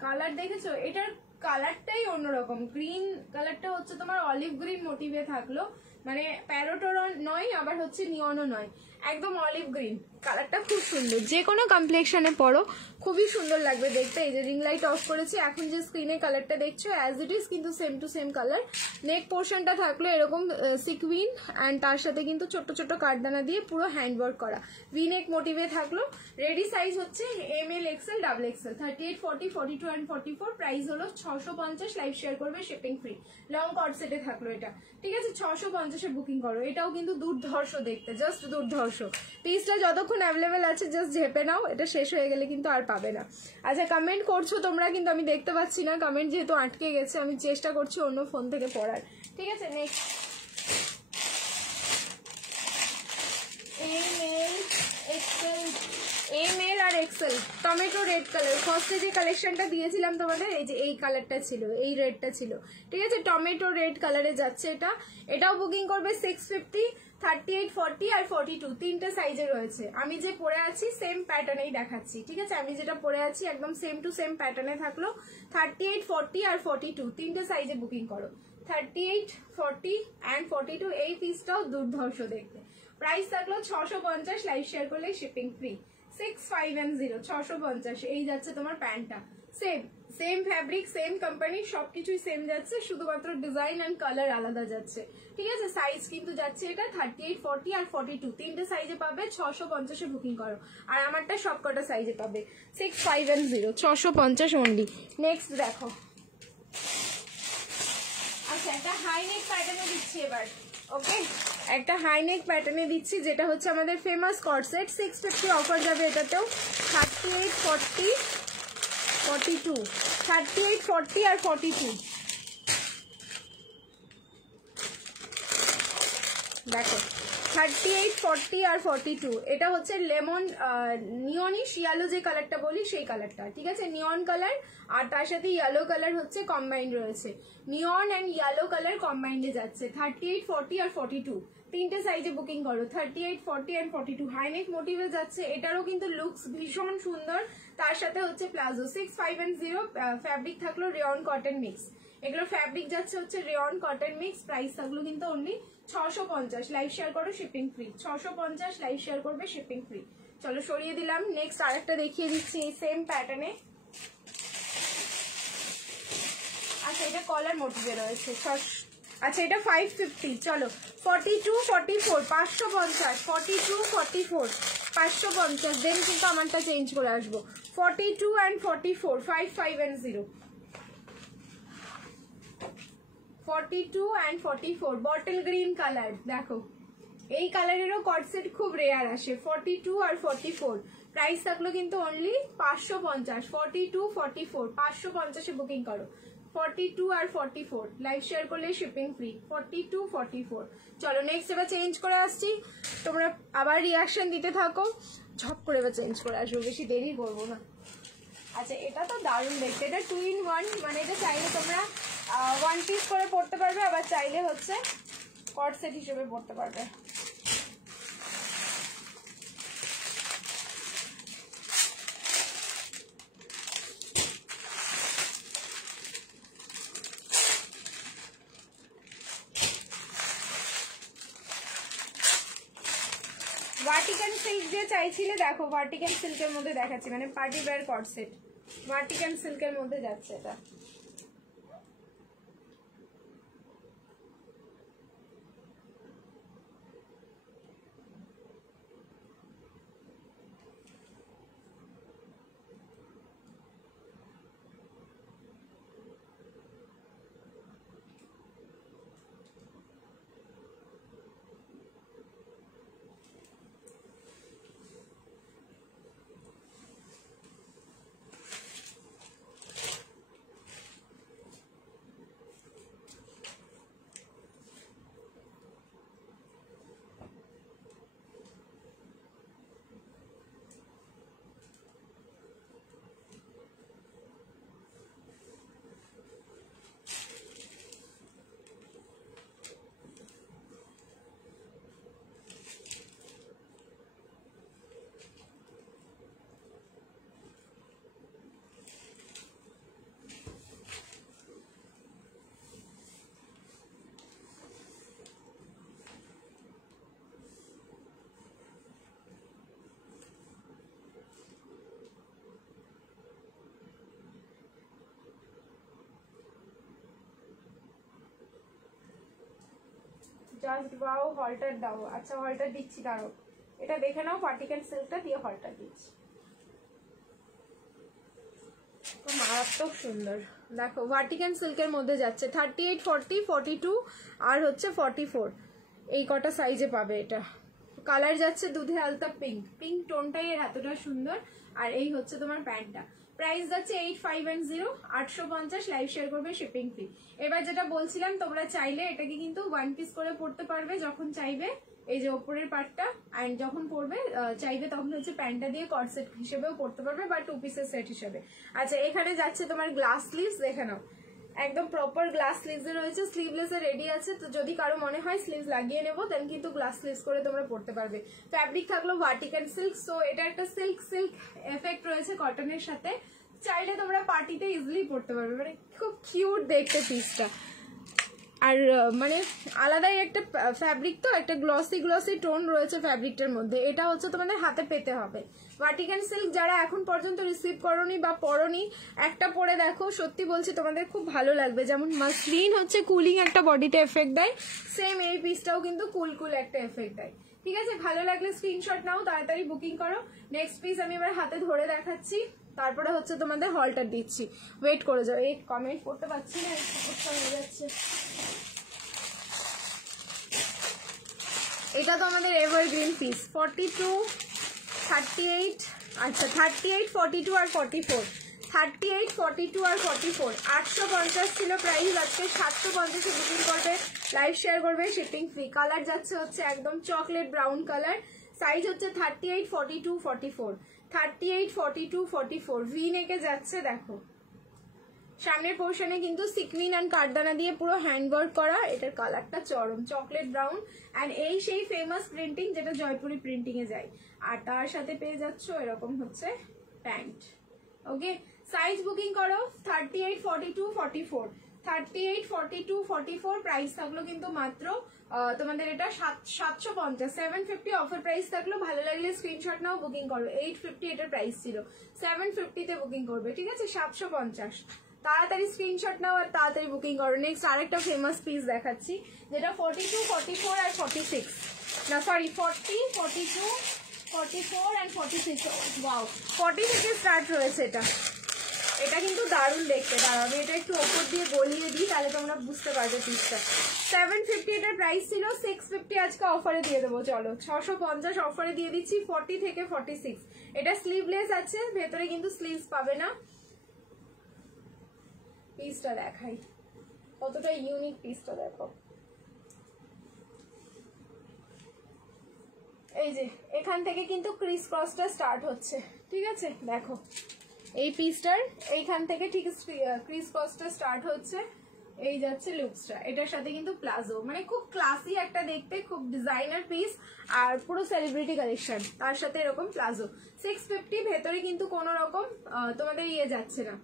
কালার দেখেছো, এটার কালারটাই অন্যরকম, গ্রিন কালারটা হচ্ছে তোমার অলিভ গ্রিন মোটিভে থাকলো, মানে প্যারোটোর নয় আবার হচ্ছে নিয়নও নয়, একদম অলিভ গ্রিন কালারটা, খুব সুন্দর। যে কোনো কমপ্লেকশনে পরো খুবই সুন্দর লাগবে দেখতে। এই যে রিং লাইট অফ করেছি, এখন যে স্ক্রিনে কালারটা দেখছো অ্যাজ ইট ইজ কিন্তু সেম টু সেম কালার। নেক পোর্শনটা থাকলো এরকম সিকুইন অ্যান্ড তার সাথে কিন্তু ছোট ছোট কাঠদানা দিয়ে পুরো হ্যান্ডওয়ার্ক করা, ভি নেক মোটিভে থাকলো। রেডি সাইজ হচ্ছে M L XL double XL 38 40 42 and 44। Price হলো 650, লাইভ শেয়ার করবে, শিপিং ফ্রি। লং কট সেটে থাকলো এটা, ঠিক আছে। 650-এ বুকিং করো। এটাও কিন্তু দুর্ধর্ষ দেখতে, জাস্ট দুর্ধর্ষ। পিসটা যতক্ষণ অ্যাভেলেবেল আছে জাস্ট ঝেপে নাও, এটা শেষ হয়ে গেলে কিন্তু আর পাবে না। আচ্ছা কমেন্ট করছো তোমরা, কিন্তু আমি দেখতে পাচ্ছি না কমেন্ট, যেহেতু আটকে গেছে। আমি চেষ্টা করছি অন্য ফোন থেকে পড়ার, ঠিক আছে। নেক্সট এম এল আর এক্সেল টমেটো রেড কালার। ফার্স্টে যে কালেকশনটা দিয়েছিলাম তোমাদের, এই যে এই কালারটা ছিল, এই রেডটা ছিল, ঠিক আছে। টমেটো রেড কালারে যাচ্ছে এটা। এটাও বুকিং করবে 650, 38 40 আর 42 তিনটে সাইজে রয়েছে। আমি যে পরে আছি সেম প্যাটার্নেই দেখাচ্ছি, ঠিক আছে। আমি যেটা পরে আছি একদম সেম টু সেম প্যাটার্নে থাকলো। 38 40 আর 42 তিনটে সাইজে বুকিং করো। 38 40 অ্যান্ড 42। এই পিসটাও দুর্ধর্ষ দেখতে। প্রাইস থাকলো 650, লাইভ শেয়ার করলে শিপিং ফ্রি। 6510 650। এই যাচ্ছে তোমার প্যান্টটা, সেম ফ্যাব্রিক, সেম কোম্পানি, সবকিছুই সেম যাচ্ছে, শুধুমাত্র ডিজাইন এন্ড কালার আলাদা যাচ্ছে, ঠিক আছে। সাইজ কিন্তু যাচ্ছে এটা 38 40 আর 42 তিনটে সাইজে পাবে। 650-এ বুকিং করো। আর আমারটা সবকটা সাইজে পাবে। 6510 650 অনলি। নেক্সট দেখো, আচ্ছা একটা হাই নেক প্যাটার্নে দিচ্ছি এবার, ওকে। একটা হাই নেক প্যাটার্নে দিচ্ছি, যেটা হচ্ছে আমাদের ফেমাস কট সেট। 650 অফার যাবে এটাতেও। 38 40 42 38 40 আর 42 দেখো, 38 40 আর 42। এটা হচ্ছে লেমন নিয়নিশ ইয়েলো যে কালারটা বলি সেই কালারটা, ঠিক আছে। নিয়ন কালার আর তার সাথে ইয়েলো কালার হচ্ছে কম্বাইন্ড রয়েছে, নিয়ন অ্যান্ড ইয়েলো কালার কম্বাইন্ডে যাচ্ছে। 38 40 আর 42 তিনটে সাইজে বুকিং করো। 38 40 অ্যান্ড 42 হাইনেক মোটিভে যাচ্ছে। এটারও কিন্তু লুকস ভীষণ সুন্দর। তার সাথে হচ্ছে প্লাজো। 6510 ফ্যাব্রিক থাকলো রেয়ন কটন মিক্স। এগুলো ফ্যাব্রিক যাচ্ছে হচ্ছে রেয়ন কটন মিক্স। প্রাইস থাকলো কিন্তু অনলি 650, লাইভ শেয়ার করো শিপিং ফ্রি। 650 লাইভ শেয়ার করবে, শিপিং ফ্রি। চলো সরিয়ে দিলাম। নেক্সট আরেকটা দেখিয়ে দিচ্ছি এই সেম প্যাটার্নে। আচ্ছা এটা কলার মোটিভে রয়েছে। আচ্ছা এটা 550। চলো 42 44 550 42 44 550। দেন কিন্তু আমারটা চেঞ্জ করে আসবো। 42 and 44 5510 42 and 44 bottle green colour. দেখো এই কালারেরও কট সেট খুব রেয়ার আসে। 42 আর 44 প্রাইস থাকলো কিন্তু অনলি 550। 42 44 550-এ বুকিং করো। 42 আর 44 লাইভ শেয়ার করলে শিপিং ফ্রি। 42 44। চলো নেক্সট এবার চেঞ্জ করে আসছি, তোমরা আবার রিয়াকশন দিতে থাকো। ঝপ করে এবার চেঞ্জ করে আসবো, বেশি দেরি করবো না। আচ্ছা এটা তো দারুণ দেখতে, এটা 2 in 1, মানে এটা চাইলে তোমরা 1 পিস করে পড়তে পারবে, আবার চাইলে হচ্ছে কট সেট হিসেবে পড়তে পারবে। ভার্টিকান সিল্ক দিয়ে চাইছিলে, দেখো ভার্টিকান সিল্কের মধ্যে দেখাচ্ছি, মানে পার্টি ওয়্যার কট সেট ভার্টিকান সিল্কের মধ্যে যাচ্ছে এটা। জাস্ট ওয়াও, হলটার দাও। আচ্ছা হলটার দিচ্ছি, দাঁড়ো এটা দেখে নাও, ভার্টিক্যাল সিল্কটা দিয়ে হলটার দিচ্ছি। মারাত্মক সুন্দর, দেখো ভার্টিক্যাল সিল্কের মধ্যে যাচ্ছে 38, 40, 42 আর হচ্ছে 44, এই কটা সাইজে পাবে। এটা কালার যাচ্ছে দুধে আলতা পিঙ্ক, পিঙ্ক টোনটাই এর এতটা সুন্দর। আর এই হচ্ছে তোমার প্যান্টটা, প্রাইস যাচ্ছে 8510, 850, লাইভ শেয়ার করবে, শিপিং ফ্রি। এবার যেটা বলছিলাম, তোমরা চাইলে এটাকে কিন্তু 1 পিস করে পড়তে পারবে যখন চাইবে, এই যে ওপরের পার্টটা, অ্যান্ড যখন পরবে চাইবে তখন হচ্ছে প্যান্টটা দিয়ে কর্সেট হিসেবেও পড়তে পারবে বা 2 পিসের সেট হিসেবে। আচ্ছা এখানে যাচ্ছে তোমার গ্লাস স্লিভস, দেখে নাও একদম প্রপার গ্লাস স্লিভস রয়েছে, স্লিভলেসে রেডি আছে। তো যদি কারো মনে হয় স্লিভস লাগিয়ে নেবো, দেন কিন্তু গ্লাস স্লিভস করে তোমরা পড়তে পারবে। ফ্যাব্রিক থাকলো ভার্টিক্যাল সিল্ক, সো এটা একটা সিল্ক সিল্ক এফেক্ট রয়েছে কটনের সাথে। চাইলে তোমরা পার্টিতে ইজিলি পড়তে পারবে, মানে খুব কিউট দেখতে পিসটা। আর মানে আলাদাই একটা ফ্যাব্রিক, তো একটা গ্লসি গ্লসি টোন রয়েছে ফ্যাব্রিকটার মধ্যে। এটা হচ্ছে তোমাদের হাতে পেতে হবে। ভার্টিক্যাল সিল্ক যারা এখন পর্যন্ত রিসিভ করনি বা পরনি, একটা পরে দেখো, সত্যি বলছি তোমাদের খুব ভালো লাগবে। যেমন মাসলিন হচ্ছে কুলিং একটা বডিতে এফেক্ট দেয়, সেম এই পিসটাও কিন্তু কুল কুল একটা এফেক্ট দেয়। ঠিক আছে, ভালো লাগলে স্ক্রিনশট নাও, তাড়াতাড়ি বুকিং করো। নেক্সট পিস আমি এবার হাতে ধরে দেখাচ্ছি, তারপরে হচ্ছে তোমাদের হলটা দিচ্ছি। ওয়েট করে যাও, এই কমেন্ট করতে পারছি না, হয়ে যাচ্ছে। এটা তো আমাদের এভারগ্রিন পিস, 42, 38, আচ্ছা 38, 42 আর 44, 38, 42 আর 44, 850 ছিল প্রাইস, আজকে 750 বুকিং করবে, লাইভ শেয়ার করবে, শিপিং ফ্রি। কালার যাচ্ছে হচ্ছে একদম চকলেট ব্রাউন কালার, সাইজ হচ্ছে 38, 42, 44, 38, 42, 44, ভি নেকে যাচ্ছে। দেখো সামনের পোর্শনে কিন্তু সিকুইন অ্যান্ড কাঠদানা দিয়ে পুরো হ্যান্ডওয়ার্ক করা, এটার কালারটা চরম চকলেট ব্রাউন। অ্যান্ড এই সেই ফেমাস প্রিন্টিং যেটা জয়পুরি প্রিন্টিং এ যায়। আর তার সাথে পেয়ে যাচ্ছ এরকম হচ্ছে প্যান্ট। ওকে, সাইজ বুকিং করো 38, 42, 44, 38, 42, 44, প্রাইস থাকলো কিন্তু মাত্র তোমাদের এটা 750, 750 অফার প্রাইস থাকলো। ভালো লাগলে স্ক্রিনশট নাও, বুকিং করো। 850 এটার প্রাইস ছিল, 750 তে বুকিং করবে। ঠিক আছে, 750, তাড়াতাড়ি স্ক্রিনশট নাও আর তাড়াতাড়ি বুকিং করো। নেক্সট আরেকটা ফেমাস পিস দেখাচ্ছি, যেটা 42, 44 আর 46, না সরি 40, 42, 44 and 46, ওয়াও 40 থেকে স্টার্ট রয়েছে এটা। এটা কিন্তু দারুণ দেখতে। দাঁড়াও আমি এটা একটু ওপর দিয়ে গলিয়ে দিই, তাহলে তোমরা বুঝতে পারবে পিসটা। 750 এটার প্রাইস ছিল, 650 আজকে অফারে দিয়ে দেবো। চলো 650 অফারে দিয়ে দিচ্ছি, 40 থেকে 46। এটা স্লিভলেস আছে, ভেতরে কিন্তু স্লিভস পাবে না। পিসটা দেখাই, কতটা ইউনিক পিসটা দেখো। এই যে এখান থেকে কিন্তু ক্রিস ক্রসটা স্টার্ট হচ্ছে। ঠিক আছে, দেখো এই পিসটার এইখান থেকে ঠিক ক্রিস ক্রসটা স্টার্ট হচ্ছে, এই যাচ্ছে লুকসটা। এটার সাথে কিন্তু প্লাজো, মানে খুব ক্লাসি একটা দেখতে, খুব ডিজাইনার পিস আর পুরো সেলিব্রিটি কালেকশন। তার সাথে এরকম প্লাজো। 650, ভেতরে কিন্তু কোনো রকম তোমাদের ইয়ে যাচ্ছে না,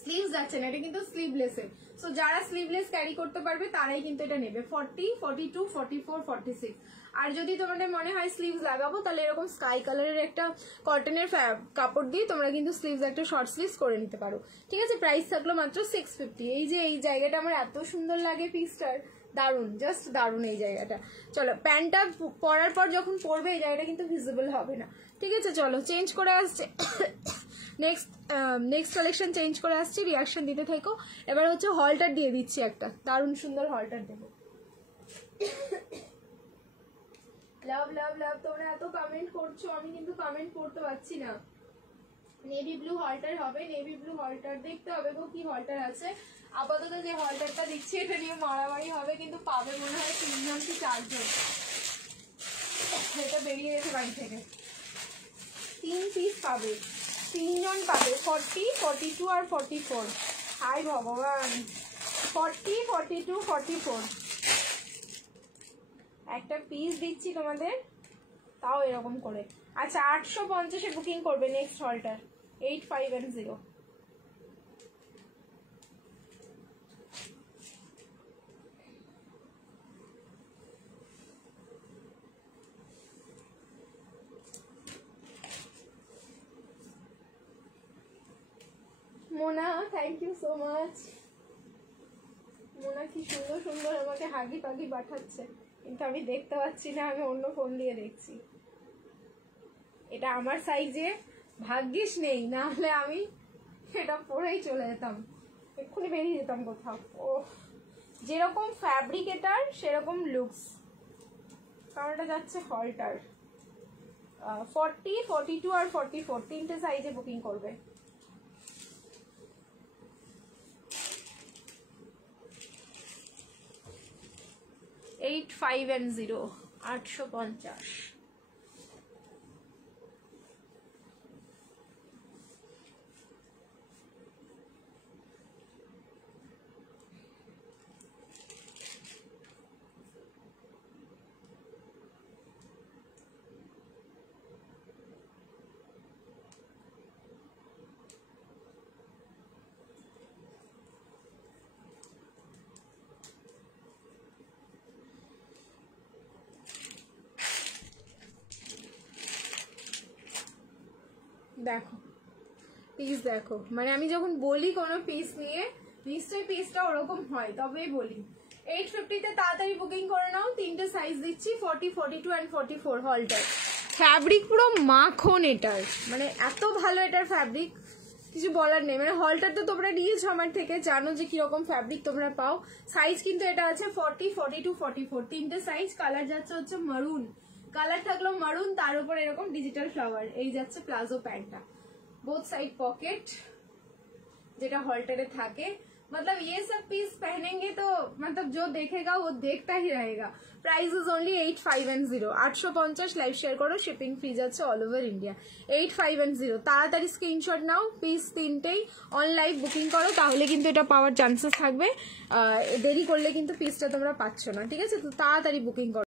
স্লিভস যাচ্ছে না, এটা কিন্তু স্লিভলেসে। সো যারা স্লিভলেস ক্যারি করতে পারবে তারাই কিন্তু এটা নেবে। 40, 42, 44, 46। আর যদি তোমাদের মনে হয় স্লিভস লাগাবো, তাহলে এরকম স্কাই কালারের একটা কটনের কাপড় দিয়ে তোমরা কিন্তু স্লিভস একটা শর্ট স্লিভস করে নিতে পারো। ঠিক আছে, প্রাইস থাকলো মাত্র 650। এই যে এই জায়গাটা আমার এত সুন্দর লাগে পিসটার, দারুন, জাস্ট দারুন এই জায়গাটা। চলো প্যান্টটা পরার পর যখন পরবে এই জায়গাটা কিন্তু ভিজিবল হবে না। ঠিক আছে, চলো চেঞ্জ করে আসছে। নেক্সট কালেকশন চেঞ্জ করে আসছি, রিয়াকশন দিতে থেকো। এবার হচ্ছে হলটার দিয়ে দিচ্ছি একটা, দারুণ সুন্দর হলটার দেবো। লাভ লাভ লাভ, তোমরা এত কমেন্ট করছো, আমি কিন্তু কমেন্ট করতে পারছি না। নেভি ব্লু হলটার হবে, নেভি ব্লু হলটার দেখতে হবে গো কি হলটার আছে। আপাতত যে হলটারটা দিচ্ছি এটা নিয়ে মারামারি হবে, কিন্তু পাবে মনে হয় 3জন কি 4জন। এটা বেরিয়ে গেছে বাড়ি থেকে, 3 পিস পাবে, 3জন পাবে। 40, 42 আর 44। হাই ভগবান, 40, 42, 44 একটা পিস দিচ্ছি তোমাদের, তাও এরকম করে। আচ্ছা 850-এ বুকিং করবে next halter, 8510। Mona, thank you so much. Mona কি সুন্দর সুন্দর আমাকে হাগি পাগি পাঠাচ্ছে, কিন্তু আমি দেখতে পাচ্ছি না, আমি অন্য ফোন দিয়ে দেখছি। এটা আমার সাইজে ভাগ্যিস নেই, না হলে আমি এটা পরেই চলে যেতাম, এক্ষুনি বেরিয়ে যেতাম কোথাও। ও যেরকম ফ্যাব্রিক এটার সেরকম লুকস, কারণ এটা যাচ্ছে হলটার। 40, 42 আর 44 তিনটে সাইজে বুকিং করবে। Eight 5N0 850। দেখো পিস দেখো, মানে আমি যখন বলি কোনো পিস নিয়ে নিশ্চয়ই পিসটা ওরকম হয় তবেই বলি। 850-তে তাড়াতাড়ি বুকিং করে নাও, তিনটে সাইজ দিচ্ছি 40, 42 অ্যান্ড 44 হলটার। ফ্যাব্রিক পুরো মাখন এটার, মানে এত ভালো এটার ফ্যাব্রিক কিছু বলার নেই। মানে হলটার তো তোমরা নিয়েছো আমার থেকে, জানো যে কিরকম ফ্যাব্রিক তোমরা পাও। সাইজ কিন্তু এটা আছে 40, 42, 44 তিনটে সাইজ। কালার যাচ্ছে হচ্ছে মারুন, কালার থাকলো মারুন, তার উপর এরকম ডিজিটাল ফ্লাওয়ার। এই যাচ্ছে প্লাজো প্যান্টটা, बोथ साइड पॉकेट जेटा हॉल्टरे থাকে। मतलब ये सब पीस पहनेंगे तो मतलब जो देखेगा वो देखता ही रहेगा। Price is only 8510 850 live share करो, शिपिंग फ्री যাচ্ছে অল ওভার ইন্ডিয়া। 8510 তাড়াতাড়ি স্ক্রিনশট নাও, পিস তিনটেই অন লাইভ বুকিং করো, তাহলে কিন্তু এটা পাওয়ার চান্সেস থাকবে। দেরি করলে কিন্তু পিসটা তোমরা পাচ্ছ না, ঠিক আছে? তো তাড়াতাড়ি বুকিং করো।